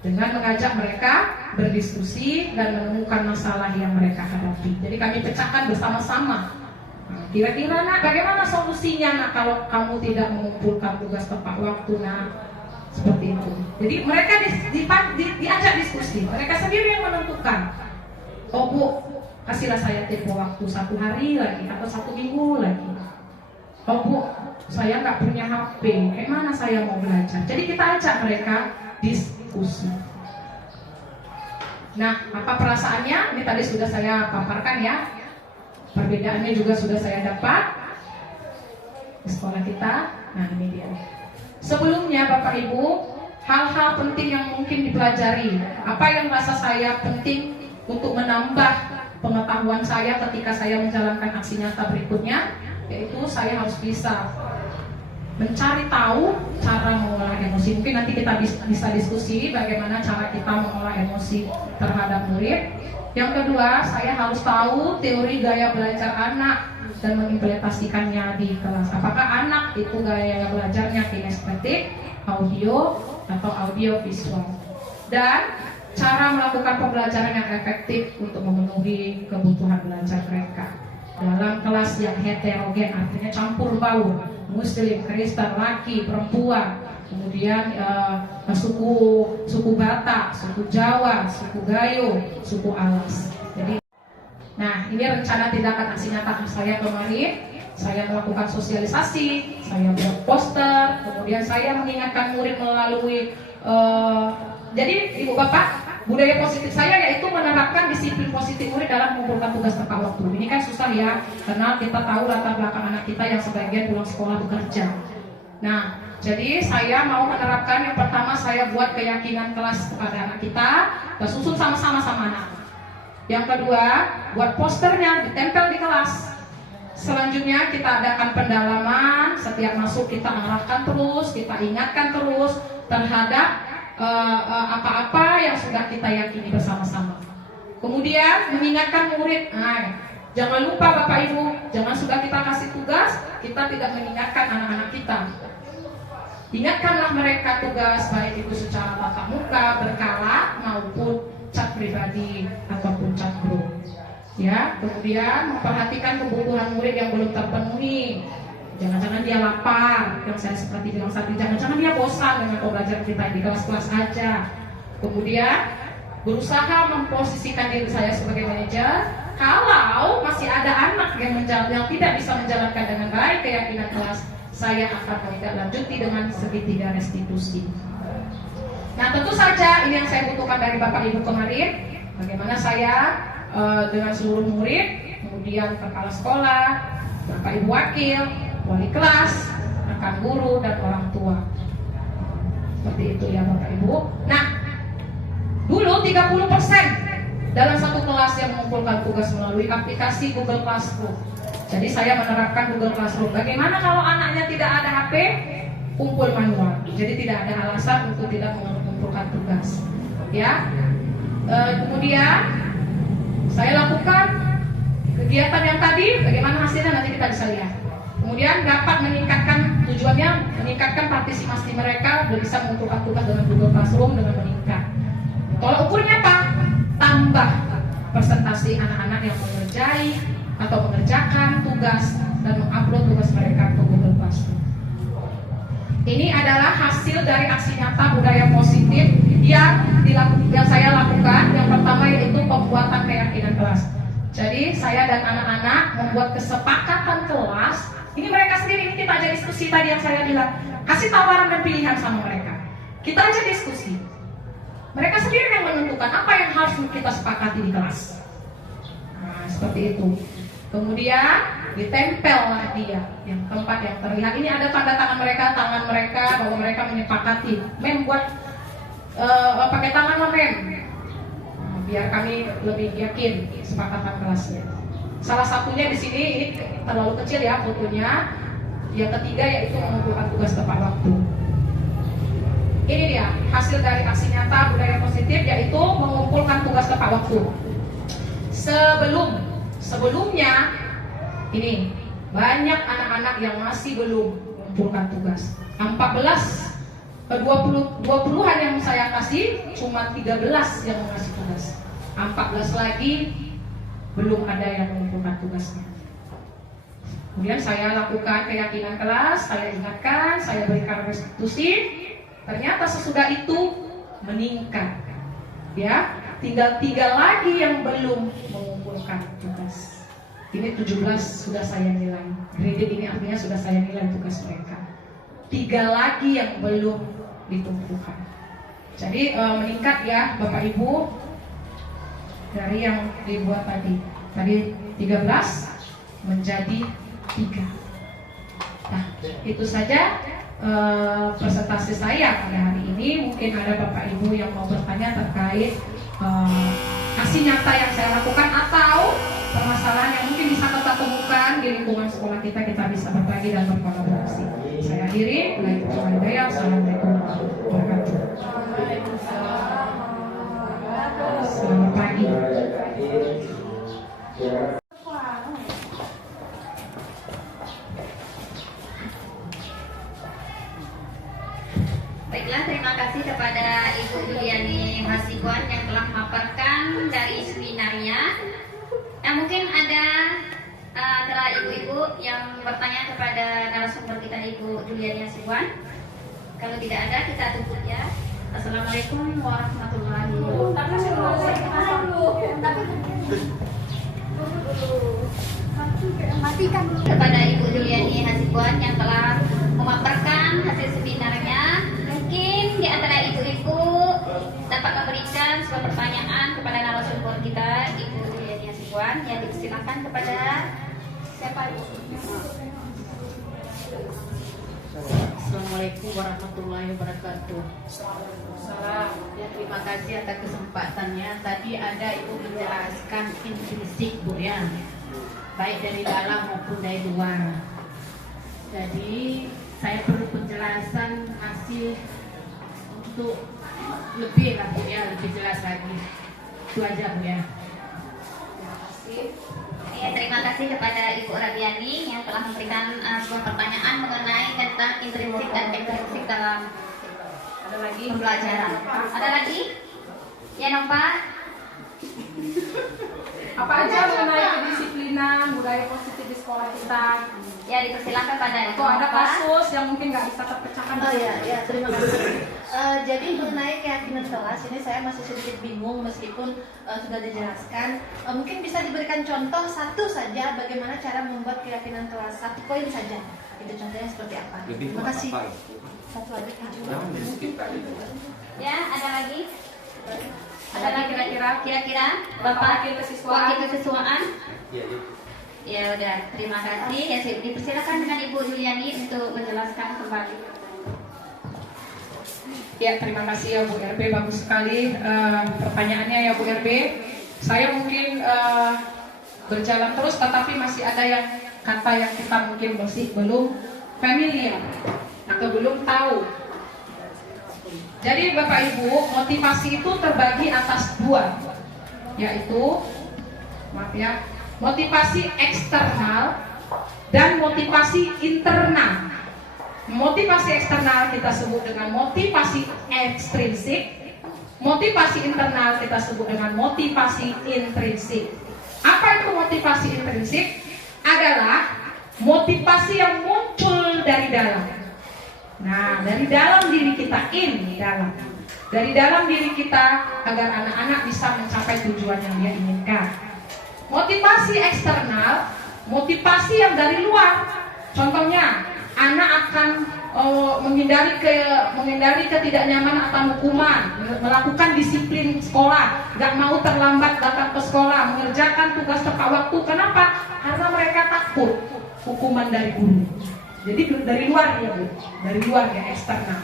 dengan mengajak mereka berdiskusi dan menemukan masalah yang mereka hadapi. Jadi kami pecahkan bersama-sama. Kira-kira nak, bagaimana solusinya nak kalau kamu tidak mengumpulkan tugas tepat waktu nak? Seperti itu. Jadi mereka diajak diskusi. Mereka sendiri yang menentukan. Oh Bu, kasihlah saya tempo waktu 1 hari lagi atau 1 minggu lagi. Oh Bu, saya nggak punya HP. Mana saya mau belajar? Jadi kita ajak mereka diskusi. Nah, apa perasaannya? Ini tadi sudah saya paparkan ya. Perbedaannya juga sudah saya dapat di sekolah kita. Nah, ini dia. Sebelumnya Bapak Ibu, hal-hal penting yang mungkin dipelajari. Apa yang rasa saya penting untuk menambah pengetahuan saya ketika saya menjalankan aksi nyata berikutnya, yaitu saya harus bisa mencari tahu cara mengolah emosi. Mungkin nanti kita bisa diskusi bagaimana cara kita mengolah emosi terhadap murid. Yang kedua, saya harus tahu teori gaya belajar anak dan mengimplementasikannya di kelas. Apakah anak itu gaya belajarnya kinestetik, audio, atau audio visual. Dan cara melakukan pembelajaran yang efektif untuk memenuhi kebutuhan belajar mereka. Dalam kelas yang heterogen, artinya campur baur, Muslim, Kristen, laki, perempuan, kemudian suku Batak, suku Jawa, suku Gayo, suku Alas. Jadi, nah ini rencana tindakan aksi nyata saya kemarin. Saya melakukan sosialisasi, saya buat poster, kemudian saya mengingatkan murid melalui. Jadi Ibu Bapak, budaya positif saya yaitu menerapkan disiplin positif murid dalam mengumpulkan tugas tepat waktu. Ini kan susah ya, karena kita tahu latar belakang anak kita yang sebagian pulang sekolah bekerja. Nah, jadi saya mau menerapkan yang pertama, saya buat keyakinan kelas kepada anak kita, kita susun sama-sama sama anak. Yang kedua, buat posternya ditempel di kelas. Selanjutnya kita adakan pendalaman, setiap masuk kita arahkan terus, kita ingatkan terus terhadap apa-apa yang sudah kita yakini bersama-sama. Kemudian mengingatkan murid, jangan lupa Bapak Ibu, jangan sudah kita kasih tugas, kita tidak mengingatkan anak-anak kita. Ingatkanlah mereka tugas, baik itu secara tatap muka, berkala, maupun chat pribadi ataupun chat grup. Ya, kemudian memperhatikan kebutuhan murid yang belum terpenuhi. Jangan-jangan dia lapar, yang saya seperti bilang tadi, jangan-jangan dia bosan dengan pembelajaran kita di kelas-kelas aja. Kemudian berusaha memposisikan diri saya sebagai manajer. Kalau masih ada anak yang tidak bisa menjalankan dengan baik keyakinan kelas, saya akan menindaklanjuti dengan segitiga restitusi. Nah, tentu saja ini yang saya butuhkan dari Bapak Ibu kemarin. Bagaimana saya dengan seluruh murid, kemudian kepala sekolah, Bapak Ibu wakil, wali kelas, rekan guru, dan orang tua. Seperti itu ya Bapak Ibu. Nah, dulu 30% dalam satu kelas yang mengumpulkan tugas melalui aplikasi Google Classroom. Jadi saya menerapkan Google Classroom. Bagaimana kalau anaknya tidak ada HP? Kumpul manual. Jadi tidak ada alasan untuk tidak mengumpulkan tugas. Ya. Kemudian saya lakukan kegiatan yang tadi. Bagaimana hasilnya nanti kita bisa lihat. Kemudian dapat meningkatkan, tujuannya meningkatkan partisipasi mereka, bisa mengumpulkan tugas dengan Google Classroom dengan meningkat. Kalau ukurnya apa? Tambah presentasi anak-anak yang mengerjai atau mengerjakan tugas dan mengupload tugas mereka ke Google Classroom. Ini adalah hasil dari aksi nyata budaya positif yang saya lakukan. Yang pertama yaitu pembuatan keyakinan kelas. Jadi saya dan anak-anak membuat kesepakatan kelas. Ini mereka sendiri, ini kita aja diskusi tadi yang saya bilang. Kasih tawaran dan pilihan sama mereka. Kita aja diskusi. Mereka sendiri yang menentukan apa yang harus kita sepakati di kelas. Nah, seperti itu. Kemudian ditempel lah dia yang tempat yang terlihat. Ini ada tanda tangan mereka bahwa mereka menyepakati. Mem buat pakai tangan lah mem. Nah, biar kami lebih yakin kesepakatan kelasnya. Salah satunya di sini, ini terlalu kecil ya fotonya. Yang ketiga yaitu mengumpulkan tugas tepat waktu. Ini dia hasil dari aksi nyata budaya positif, yaitu mengumpulkan tugas tepat waktu. Sebelumnya ini banyak anak-anak yang masih belum mengumpulkan tugas. 20-an yang saya kasih, cuma 13 yang mengasih tugas. 14 lagi belum ada yang mengumpulkan tugasnya. Kemudian saya lakukan keyakinan kelas, saya ingatkan, saya berikan restitusi. Ternyata sesudah itu meningkat. Ya, tinggal 3 lagi yang belum mengumpulkan tugas. Ini 17 sudah saya nilai. Kredit ini artinya sudah saya nilai tugas mereka. 3 lagi yang belum dikumpulkan. Jadi meningkat ya Bapak Ibu dari yang dibuat tadi. Tadi 13 menjadi 3. Nah, itu saja presentasi saya pada hari ini. Mungkin ada Bapak Ibu yang mau bertanya terkait aksi nyata yang saya lakukan atau permasalahan yang mungkin bisa kita temukan di lingkungan sekolah kita bisa berbagi dan berkolaborasi. Saya akhiri. Assalamualaikum warahmatullahi wabarakatuh. Selamat pagi. Baiklah, terima kasih kepada Ibu Juliani Hasibuan yang telah memaparkan dari seminarnya. Nah, mungkin ada antara ibu-ibu yang bertanya kepada narasumber kita Ibu Juliani Hasibuan. Kalau tidak ada, kita tutup ya. Assalamualaikum warahmatullahi wabarakatuh. Kepada Ibu Juliani Hasibuan yang telah memaparkan hasil seminarnya, mungkin di antara ibu-ibu dapat memberikan sebuah pertanyaan kepada narasumber kita Ibu Juliani Hasibuan. Ya, dipersilakan kepada siapa Ibu? Assalamualaikum warahmatullahi wabarakatuh. Ya, terima kasih atas kesempatannya. Tadi ada Ibu menjelaskan intrinsik Bu ya, baik dari dalam maupun dari luar. Jadi saya perlu penjelasan hasil untuk lebih lah Bu ya, lebih jelas lagi. Itu aja Bu ya. Ya, terima kasih kepada Ibu Radiani yang telah memberikan sebuah pertanyaan mengenai tentang intrinsik dan ekstrinsik dalam pembelajaran. Ada lagi? Ya, Nova. Apa aja mengenai kedisiplinan budaya positif di sekolah kita? Ya, dipersilakan pada Ibu. Kok ada Nova. kasus yang mungkin nggak bisa terpecahkan? Oh ya, terima kasih. Jadi mengenai keyakinan kelas ini saya masih sedikit bingung meskipun sudah dijelaskan. Mungkin bisa diberikan contoh satu saja bagaimana cara membuat keyakinan kelas, 1 poin saja. Itu contohnya seperti apa? Terima kasih. Satu lagi. Ya, ada lagi? Ada lagi Kira-kira Bapak Wakil Kesiswaan? Ya udah, terima kasih. Ya, dipersilakan dengan Ibu Juliani untuk menjelaskan kembali. Ya, terima kasih ya Bu RB, bagus sekali pertanyaannya ya Bu RB. Saya mungkin berjalan terus, tetapi masih ada yang kata yang kita mungkin masih belum familiar atau belum tahu. Jadi Bapak Ibu, motivasi itu terbagi atas 2, yaitu motivasi eksternal dan motivasi internal. Motivasi eksternal kita sebut dengan motivasi ekstrinsik, motivasi internal kita sebut dengan motivasi intrinsik. Apa itu motivasi intrinsik? Adalah motivasi yang muncul dari dalam. Nah, dari dalam diri kita, dari dalam diri kita agar anak-anak bisa mencapai tujuan yang dia inginkan. Motivasi eksternal, motivasi yang dari luar. Contohnya, anak akan menghindari ketidaknyamanan atau hukuman, melakukan disiplin sekolah, gak mau terlambat datang ke sekolah, mengerjakan tugas tepat waktu. Kenapa? Karena mereka takut hukuman dari guru. Jadi dari luar ya Bu, dari luar ya, eksternal.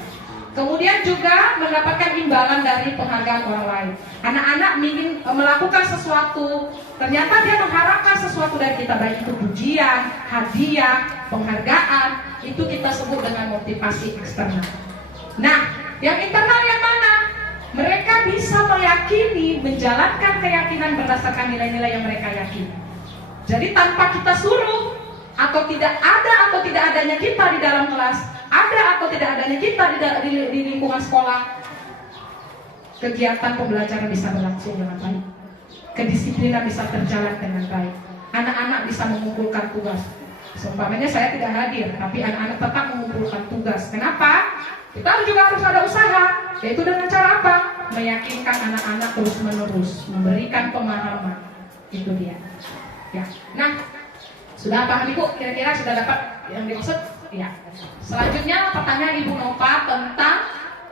Kemudian juga mendapatkan imbalan dari penghargaan orang lain. Anak-anak ingin melakukan sesuatu, ternyata dia mengharapkan sesuatu dari kita, baik itu pujian, hadiah, penghargaan. Itu kita sebut dengan motivasi eksternal. Nah, Yang internal yang mana? Mereka bisa meyakini, menjalankan keyakinan berdasarkan nilai-nilai yang mereka yakini. Jadi tanpa kita suruh, atau tidak adanya kita di dalam kelas, ada atau tidak adanya kita di lingkungan sekolah, kegiatan pembelajaran bisa berlangsung dengan baik, kedisiplinan bisa berjalan dengan baik, anak-anak bisa mengumpulkan tugas. Seumpamanya saya tidak hadir, tapi anak-anak tetap mengumpulkan tugas. Kenapa? Kita juga harus ada usaha, yaitu dengan cara apa? Meyakinkan anak-anak terus-menerus, memberikan pemahaman. Itu dia. Ya. Nah, sudah paham Ibu? Kira-kira sudah dapat yang dimaksud? Ya. Selanjutnya pertanyaan Ibu Nova tentang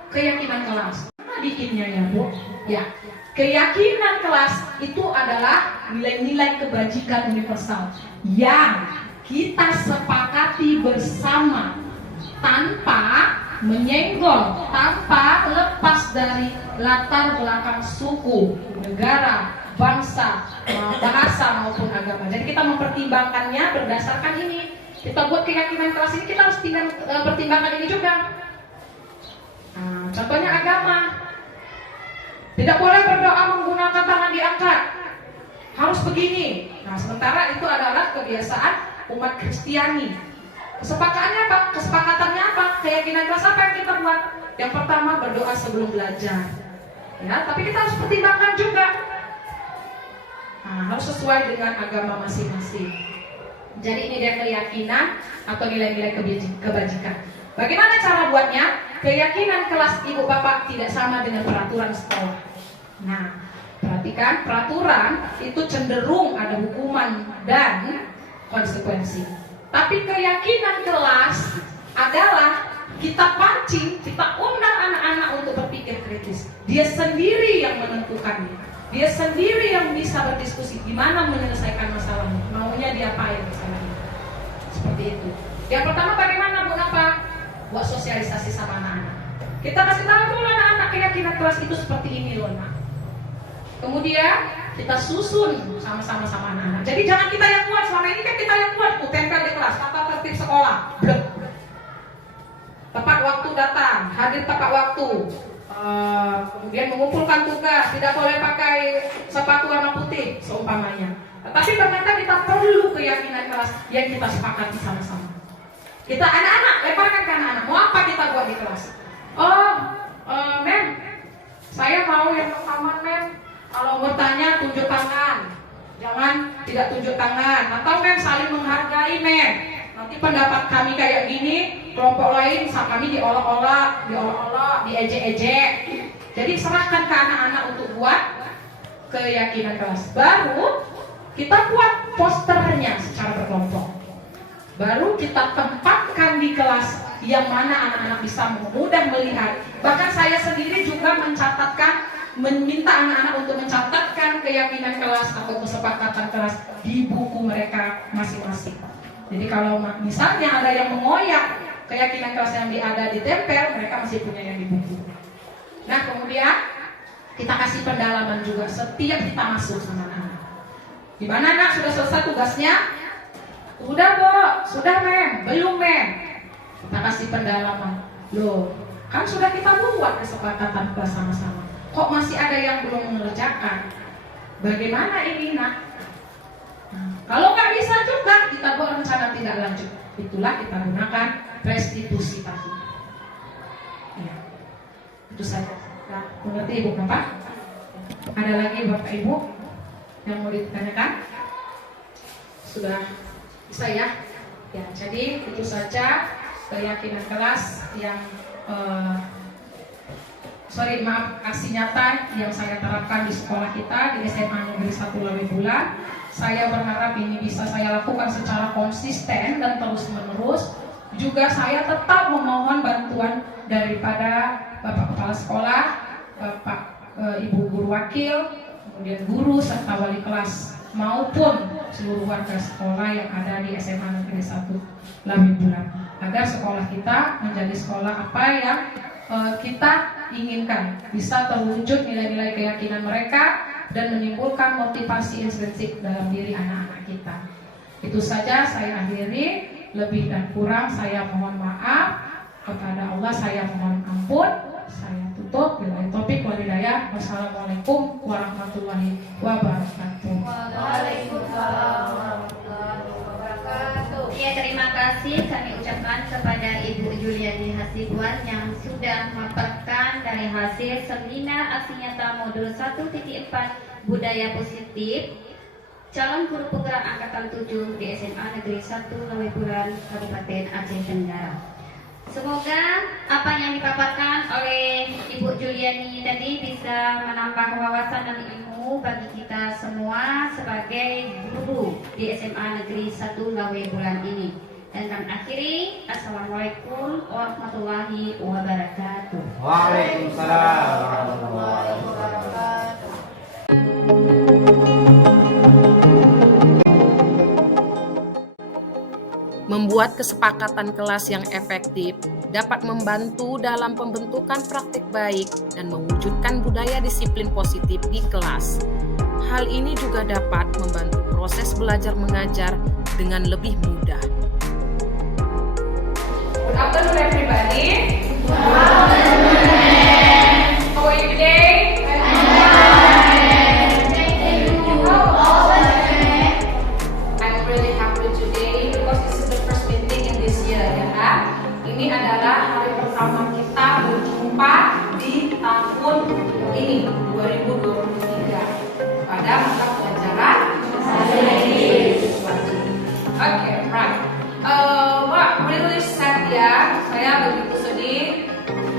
keyakinan kelas. Mana bikinnya ya Bu? Ya. Keyakinan kelas itu adalah nilai-nilai kebajikan universal yang kita sepakati bersama tanpa menyenggol, tanpa lepas dari latar belakang suku, negara, bangsa, bahasa maupun agama. Jadi kita mempertimbangkannya berdasarkan ini. Kita buat keyakinan kelas ini, kita harus pertimbangkan ini juga. Nah, contohnya agama. Tidak boleh berdoa menggunakan tangan diangkat. Harus begini. Nah, sementara itu adalah kebiasaan umat Kristiani. Kesepakatannya apa? Keyakinan kelas apa yang kita buat? Yang pertama, berdoa sebelum belajar. Ya, tapi kita harus pertimbangkan juga. Nah, harus sesuai dengan agama masing-masing. Jadi ini dia keyakinan atau nilai-nilai kebajikan. Bagaimana cara buatnya? Keyakinan kelas ibu bapak tidak sama dengan peraturan sekolah. Nah, perhatikan, peraturan itu cenderung ada hukuman dan konsekuensi. Tapi keyakinan kelas adalah kita pancing, kita undang anak-anak untuk berpikir kritis. Dia sendiri yang menentukannya. Dia sendiri yang bisa berdiskusi gimana menyelesaikan masalahnya. Maunya diapain masalahnya. Seperti itu. Yang pertama bagaimana Bu Napa? Buat sosialisasi sama anak-anak. Kita kasih tahu dulu anak-anak keyakinan kelas itu seperti ini loh nak. Kemudian kita susun sama-sama sama anak-anak. Jadi jangan kita yang buat, selama ini kan kita yang buat, tempel di kelas, tata tertib sekolah, blok. Tepat waktu datang, hadir tepat waktu. Kemudian mengumpulkan tugas, tidak boleh pakai sepatu warna putih, seumpamanya. Tetapi ternyata kita perlu keyakinan kelas yang kita sepakati sama-sama. Kita anak-anak, lemparkan ke anak-anak, mau apa kita buat di kelas? Mem, saya mau yang pertama mem. Kalau bertanya tunjuk tangan, jangan tidak tunjuk tangan. Atau mem saling menghargai mem. Nanti pendapat kami kayak gini, kelompok lain kami diolok-olok, diejek-ejek. Jadi serahkan ke anak-anak untuk buat keyakinan kelas. Baru kita buat posternya secara berkelompok. Baru kita tempatkan di kelas yang mana anak-anak bisa mudah melihat. Bahkan saya sendiri juga meminta anak-anak untuk mencatatkan keyakinan kelas atau kesepakatan kelas di buku mereka masing-masing. Jadi kalau misalnya ada yang mengoyak keyakinan kelas yang ada di tempel, mereka masih punya yang di buku. Nah kemudian kita kasih pendalaman juga setiap kita masuk sama anak. Gimana nak, sudah selesai tugasnya? Sudah Bu, sudah mem, belum mem. Kita kasih pendalaman. Loh, kan sudah kita buat kesepakatan kelas sama-sama. Kok masih ada yang belum mengerjakan? Bagaimana ini nak? Kalau nggak bisa juga, kita buat rencana tidak lanjut. Itulah kita gunakan restitusi tadi. Ya. Itu saja. Nah, mengerti Ibu Bapak? Ada lagi Bapak Ibu yang mau ditanyakan? Sudah bisa ya? Ya, jadi itu saja keyakinan kelas yang aksi nyata yang saya terapkan di sekolah kita di SMA Negeri 1 Lawebulan. Saya berharap ini bisa saya lakukan secara konsisten dan terus-menerus. Juga saya tetap memohon bantuan daripada Bapak Kepala Sekolah, Bapak Ibu Guru Wakil, kemudian guru serta wali kelas maupun seluruh warga sekolah yang ada di SMA Negeri 1 Lawebulan, agar sekolah kita menjadi sekolah apa yang kita inginkan, bisa terwujud nilai-nilai keyakinan mereka dan menimbulkan motivasi intrinsik dalam diri anak-anak kita. Itu saja saya akhiri. Lebih dan kurang saya mohon maaf. Kepada Allah saya mohon ampun. saya tutup. Billahi taufiq wal hidayah. Wassalamualaikum warahmatullahi wabarakatuh. Waalaikumsalam warahmatullahi wabarakatuh. Ya, terima kasih kami ucapkan kepada Ibu Juliani Hasibuan yang sudah memaparkan dari hasil seminar aksi nyata modul 1.4 Budaya Positif calon guru penggerak angkatan 7 di SMA Negeri 1 Lawebulan, Kabupaten Aceh Tenggara. Semoga apa yang dipaparkan oleh Ibu Juliani tadi bisa menambah wawasan dan ilmu bagi kita semua sebagai guru di SMA Negeri 1 Lawebulan ini. Dan kami akhiri, Assalamualaikum warahmatullahi wabarakatuh. Waalaikumsalam warahmatullahi wabarakatuh. Membuat kesepakatan kelas yang efektif dapat membantu dalam pembentukan praktik baik dan mewujudkan budaya disiplin positif di kelas. Hal ini juga dapat membantu proses belajar mengajar dengan lebih mudah. Good afternoon, everybody. How are you today? I'm really happy today because this is the first meeting in this year, ya kan? Ini adalah hari pertama kita berjumpa di tahun ini, 2023, pada mata pelajaran bahasa Inggris. Okay, right. Really sad ya, saya begitu sedih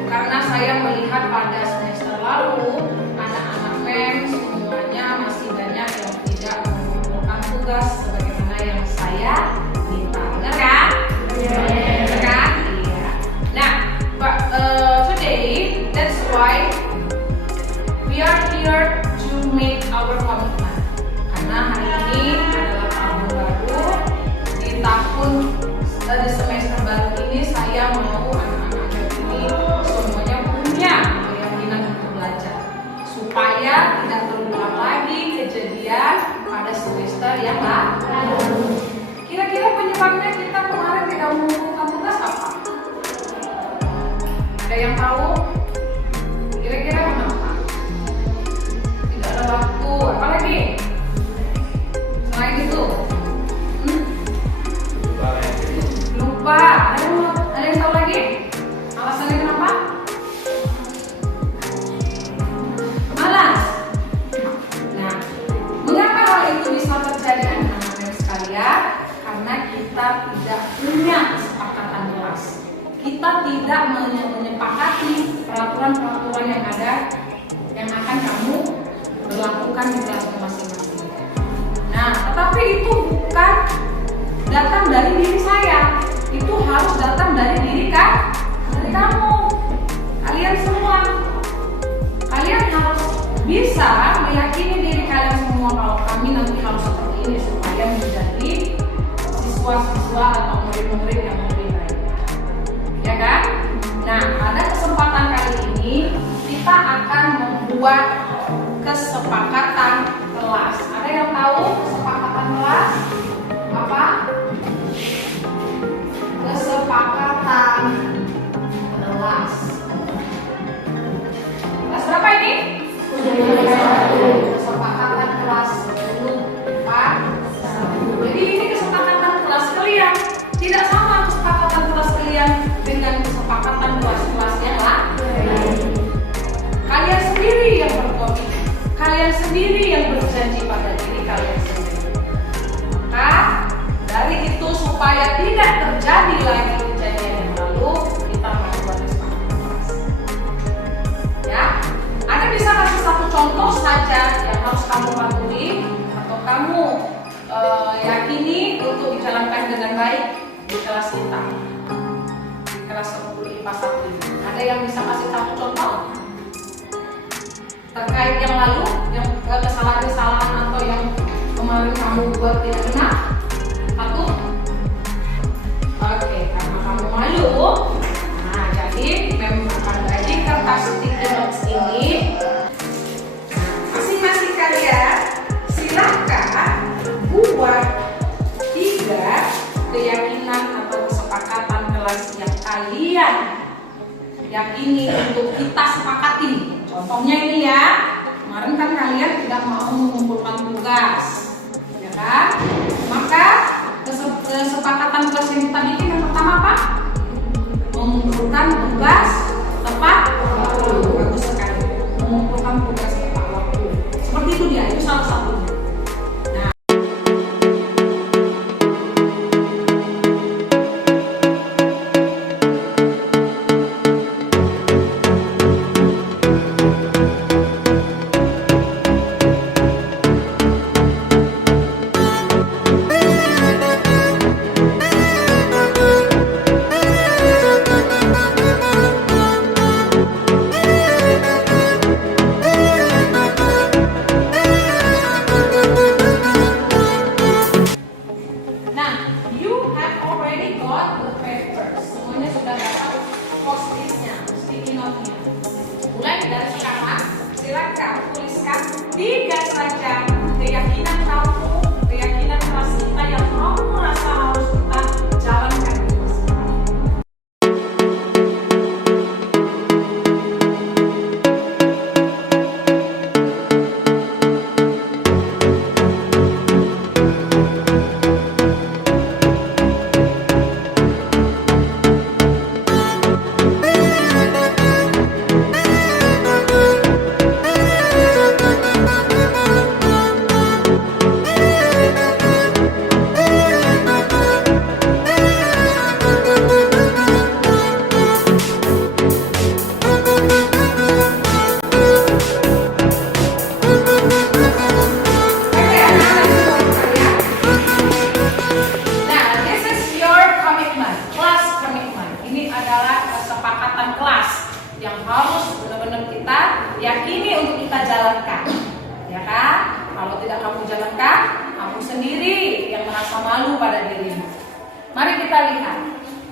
karena saya melihat pada semester lalu anak-anak MEM semuanya masih banyak yang tidak mengumpulkan tugas sebagaimana yang saya minta, benar kan? Benar kan? Iya. Nah, today that's why we are here to make our commitment. Karena hari ini adalah tahun baru, di tahun di semester baru ini saya mau anak-anak ini semuanya punya keyakinan untuk belajar supaya tidak terulang lagi kejadian pada semester yang lalu. Kira-kira penyebabnya kita kemarin tidak mengumpulkan tugas apa? Ada yang tahu? Kira-kira kenapa? Tidak ada waktu, apa lagi? Selain itu? Lupa. Ada yang tahu lagi? Alasannya kenapa? Malas. Nah, mengapa hal itu bisa terjadi anak-anak sekalian? Karena kita tidak punya kesepakatan kelas. Kita tidak menyepakati peraturan-peraturan yang ada yang akan kamu berlakukan di kelas masing-masing. Nah, tetapi itu bukan datang dari diri saya. Itu harus datang dari diri kan? Dari kamu. Kalian semua. Kalian harus bisa meyakini diri kalian semua kalau kami nanti harus seperti ini supaya menjadi siswa-siswa atau murid-murid yang lebih baik. Ya kan? Nah, pada kesempatan kali ini kita akan membuat kesepakatan kelas. Ada yang tahu kesepakatan kelas? Apa? Kesepakatan kelas. Kelas berapa ini? Kesepakatan kelas 10/4. Jadi ini kesepakatan kelas kalian. Tidak sama kesepakatan kelas kalian dengan kesepakatan kelas-kelas yang lain. Kalian sendiri yang berkomitmen. Kalian sendiri yang berjanji pada diri kalian sendiri. Maka dari itu supaya tidak terjadi lagi kejadian yang lalu, kita membuat kesepakatan kelas. Ya, Anda bisa kasih satu contoh saja yang harus kamu patuhi atau kamu yakini untuk dijalankan dengan baik di kelas kita, di kelas 10 IPA 1 ini. Ada yang bisa kasih satu contoh terkait yang lalu, yang kesalahan-kesalahan atau yang kemarin kamu buat tidak benar? Satu. Oke, karena kamu malu, nah jadi memang akan bagi kertas sticky notes ini. Masing-masing kalian silakan buat 3 keyakinan atau kesepakatan kelas yang kalian yakini untuk kita sepakati. Contohnya ini ya, kemarin kan kalian tidak mau mengumpulkan tugas, ya kan? Maka kesepakatan tugas yang kita bikin yang pertama apa? Mengumpulkan tugas tepat waktu. Bagus sekali. Mengumpulkan tugas tepat waktu. Seperti itu dia, itu salah satunya. Mulai dari sekarang, silakan tuliskan 3 saja keyakinan kamu, keyakinan kelas kita yang kamu merasa harus kita jalankan di kelas kita. Yang harus benar-benar kita yakini untuk kita jalankan, ya kan? Kalau tidak kamu jalankan, kamu sendiri yang merasa malu pada dirimu. Mari kita lihat,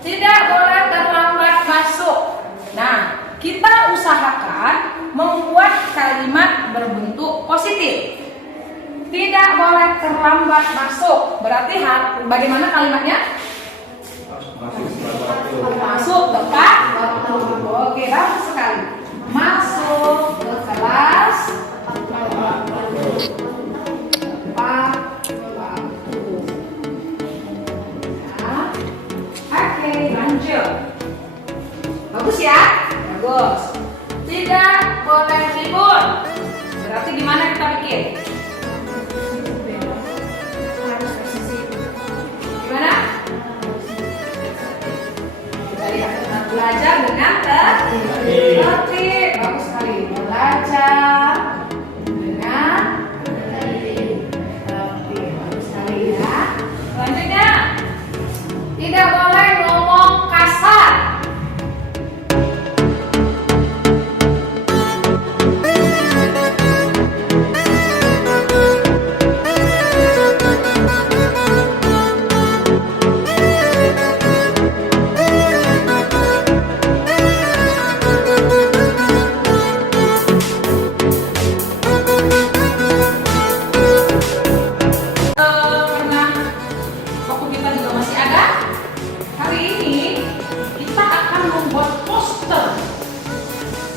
tidak boleh terlambat masuk. Nah, kita usahakan membuat kalimat berbentuk positif. Tidak boleh terlambat masuk. Berarti bagaimana kalimatnya? Masuk tepat waktu. Oke, bagus sekali. Masuk ke kelas tepat waktu. Ya. Oke, lanjut. Bagus ya? Bagus. Tidak boleh libur. Berarti gimana kita bikin? Gimana? Belajar dengan tertib. Bagus sekali. Belajar dengan tertib. Bagus sekali ya. Selanjutnya, tidak boleh ngomong kasar.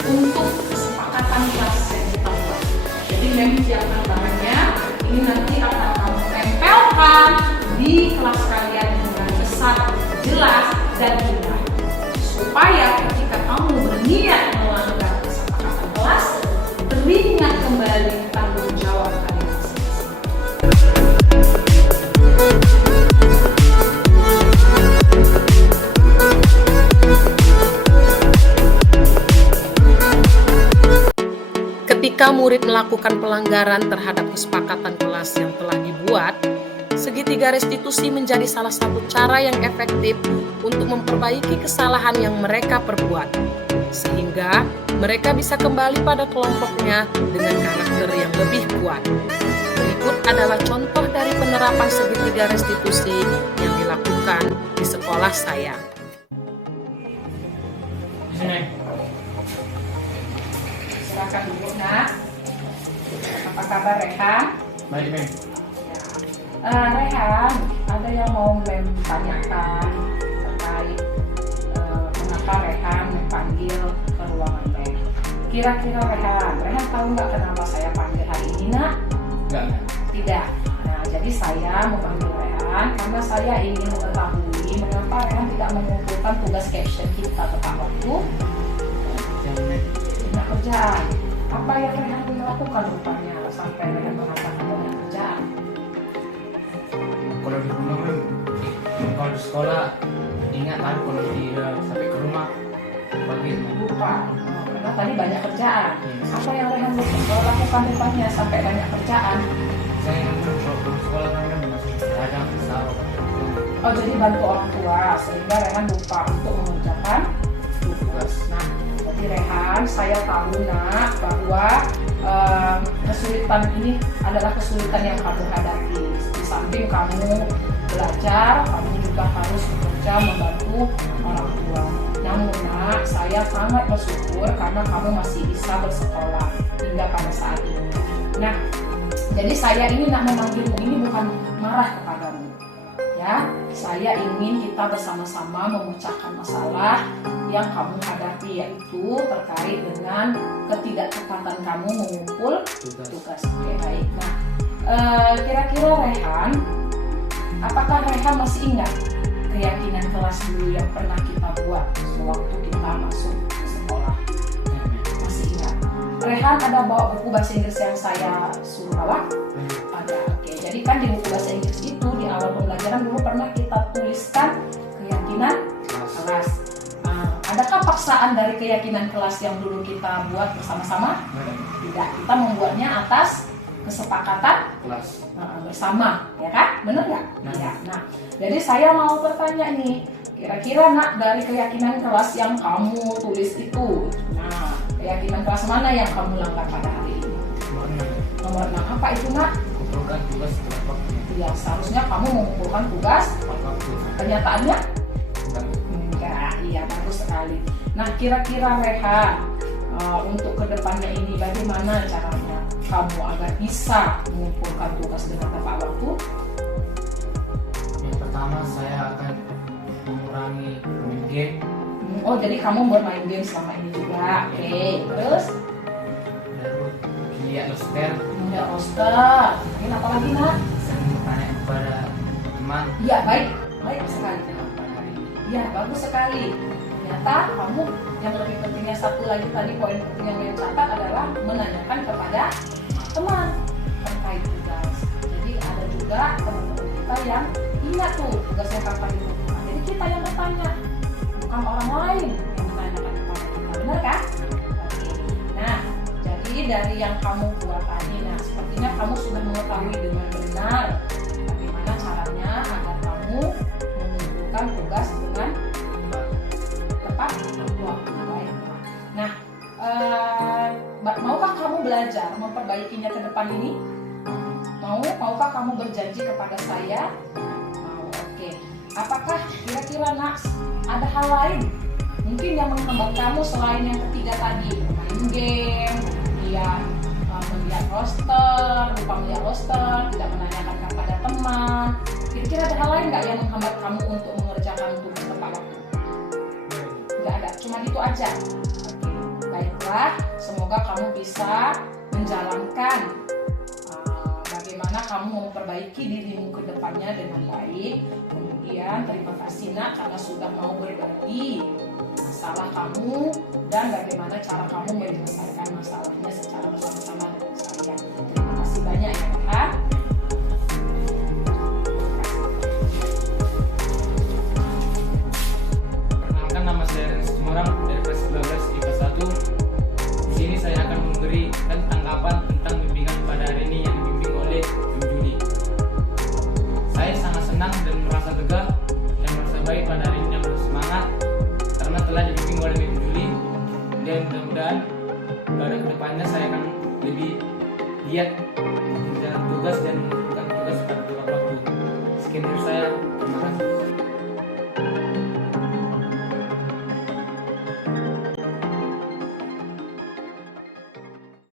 Untuk kesepakatan kelas yang kita buat. Jadi mem siapkan bahannya. Ini nanti akan kamu tempelkan di kelas kalian dengan besar, jelas, dan indah. Supaya ketika kamu berniat melanggar kesepakatan kelas, teringat kembali tanggung jawab kalian masing-masing. Ketika murid melakukan pelanggaran terhadap kesepakatan kelas yang telah dibuat, segitiga restitusi menjadi salah satu cara yang efektif untuk memperbaiki kesalahan yang mereka perbuat, sehingga mereka bisa kembali pada kelompoknya dengan karakter yang lebih kuat. Berikut adalah contoh dari penerapan segitiga restitusi yang dilakukan di sekolah saya. Silakan dulu, Nak. Apa kabar, Rehan? Baik, Mem. Rehan, ada yang mau Mem tanyakan terkait mengapa maka Rehan memanggil ke ruangan Rehan. Kira-kira Rehan tahu nggak kenapa saya panggil hari ini, nak? Enggak. Tidak. Nah, jadi saya memanggil Rehan karena saya ingin mengetahui mengapa Rehan tidak mengumpulkan tugas caption kita tepat waktu. Banyak kerjaan. Apa yang Rehan lakukan rupanya sampai Rehan mengatakan banyak kerjaan? Kalau di rumah kan, kalau di sekolah ingat kan, kalau sampai ke rumah pagi Lupa. Karena tadi banyak kerjaan. Apa yang Rehan lakukan rupanya sampai banyak kerjaan? saya yang kalau sekolah kan masih kadang sahur. Oh, jadi bantu orang tua sehingga Rehan lupa untuk mengerjakan tugas. Nah, jadi Rehan, saya tahu nak bahwa kesulitan ini adalah kesulitan yang kamu hadapi. Di samping kamu belajar, kamu juga harus bekerja membantu orang tua. Namun nak, saya sangat bersyukur karena kamu masih bisa bersekolah hingga pada saat ini. Nah, jadi saya ini nak memanggilmu ini bukan marah kepadamu. Ya, saya ingin kita bersama-sama memecahkan masalah yang kamu hadapi, yaitu terkait dengan ketidaktepatan kamu mengumpul tugas. Oke, baik. Nah, kira-kira Rehan, apakah Rehan masih ingat keyakinan kelas dulu yang pernah kita buat sewaktu kita masuk ke sekolah? Masih ingat? Rehan ada bawa buku bahasa Inggris yang saya suruh bawa? Ada. Oke, jadi kan di buku bahasa Inggris itu di awal pembelajaran dulu pernah kita tuliskan keyakinan kelas. Adakah paksaan dari keyakinan kelas yang dulu kita buat bersama-sama? Tidak, kita membuatnya atas kesepakatan Kelas. bersama, ya kan? Bener nggak? Ya. Nah, jadi saya mau bertanya nih, kira-kira nak dari keyakinan kelas yang kamu tulis itu, nah keyakinan kelas mana yang kamu langgar pada hari ini? Nomor 6. Apa itu nak? Kumpulkan tugas tepat waktu. Ya, seharusnya kamu mengumpulkan tugas Tepat waktu. kenyataannya? Enggak. Enggak, iya bagus sekali. Nah, kira-kira Rehan, untuk kedepannya ini bagaimana caranya kamu agar bisa mengumpulkan tugas dengan tepat waktu? Yang pertama saya akan mengurangi main game. Oh, jadi kamu bermain game selama ini juga. Oke, terus Lalu lihat roster. punya roster. Ini apa lagi nak? Sering bertanya kepada teman. Iya, baik sekali. Pada hari ini. Iya, bagus sekali. Ternyata kamu yang lebih pentingnya satu lagi tadi poin penting yang saya catat adalah menanyakan kepada teman terkait tugas. Jadi ada juga teman-teman kita yang ingat tuh tugasnya kapan ditentukan. Jadi kita yang bertanya, bukan orang lain yang menanyakan kepada kita. Benar kan? Oke. Nah, jadi dari yang kamu buat tadi, nah sepertinya kamu sudah mengetahui dengan benar bagaimana caranya agar kamu mengumpulkan tugas dengan tepat waktu. Baik. Nah, maukah kamu belajar memperbaikinya ke depan ini? Maukah kamu berjanji kepada saya? Mau. Oke. Apakah kira-kira nak ada hal lain mungkin yang menghambat kamu selain yang ketiga tadi, main game, kemudian melihat roster, lupa melihat roster, tidak menanyakan kepada teman? Kira-kira ada hal lain nggak yang menghambat kamu untuk mengerjakan tugas tepat waktu? Nggak ada, cuma itu aja. Oke, baiklah, semoga kamu bisa menjalankan bagaimana kamu memperbaiki dirimu ke depannya dengan baik. Kemudian terima kasih nak karena sudah mau berbagi masalah kamu dan bagaimana cara kamu menyelesaikan masalahnya secara bersama-sama dengan saya. Terima kasih banyak ya Kak. Perkenalkan, nama saya Renes Cemorang dari kelas 12 IPA 1. Di sini saya akan memberikan tanggapan tentang bimbingan pada hari ini yang dibimbing oleh Tim Juli. Saya sangat senang dan merasa lega dan merasa baik pada hari ini yang bersemangat karena telah dibimbing oleh Tim Juli, dan mudah-mudahan pada kedepannya saya akan lebih giat menjalankan tugas dan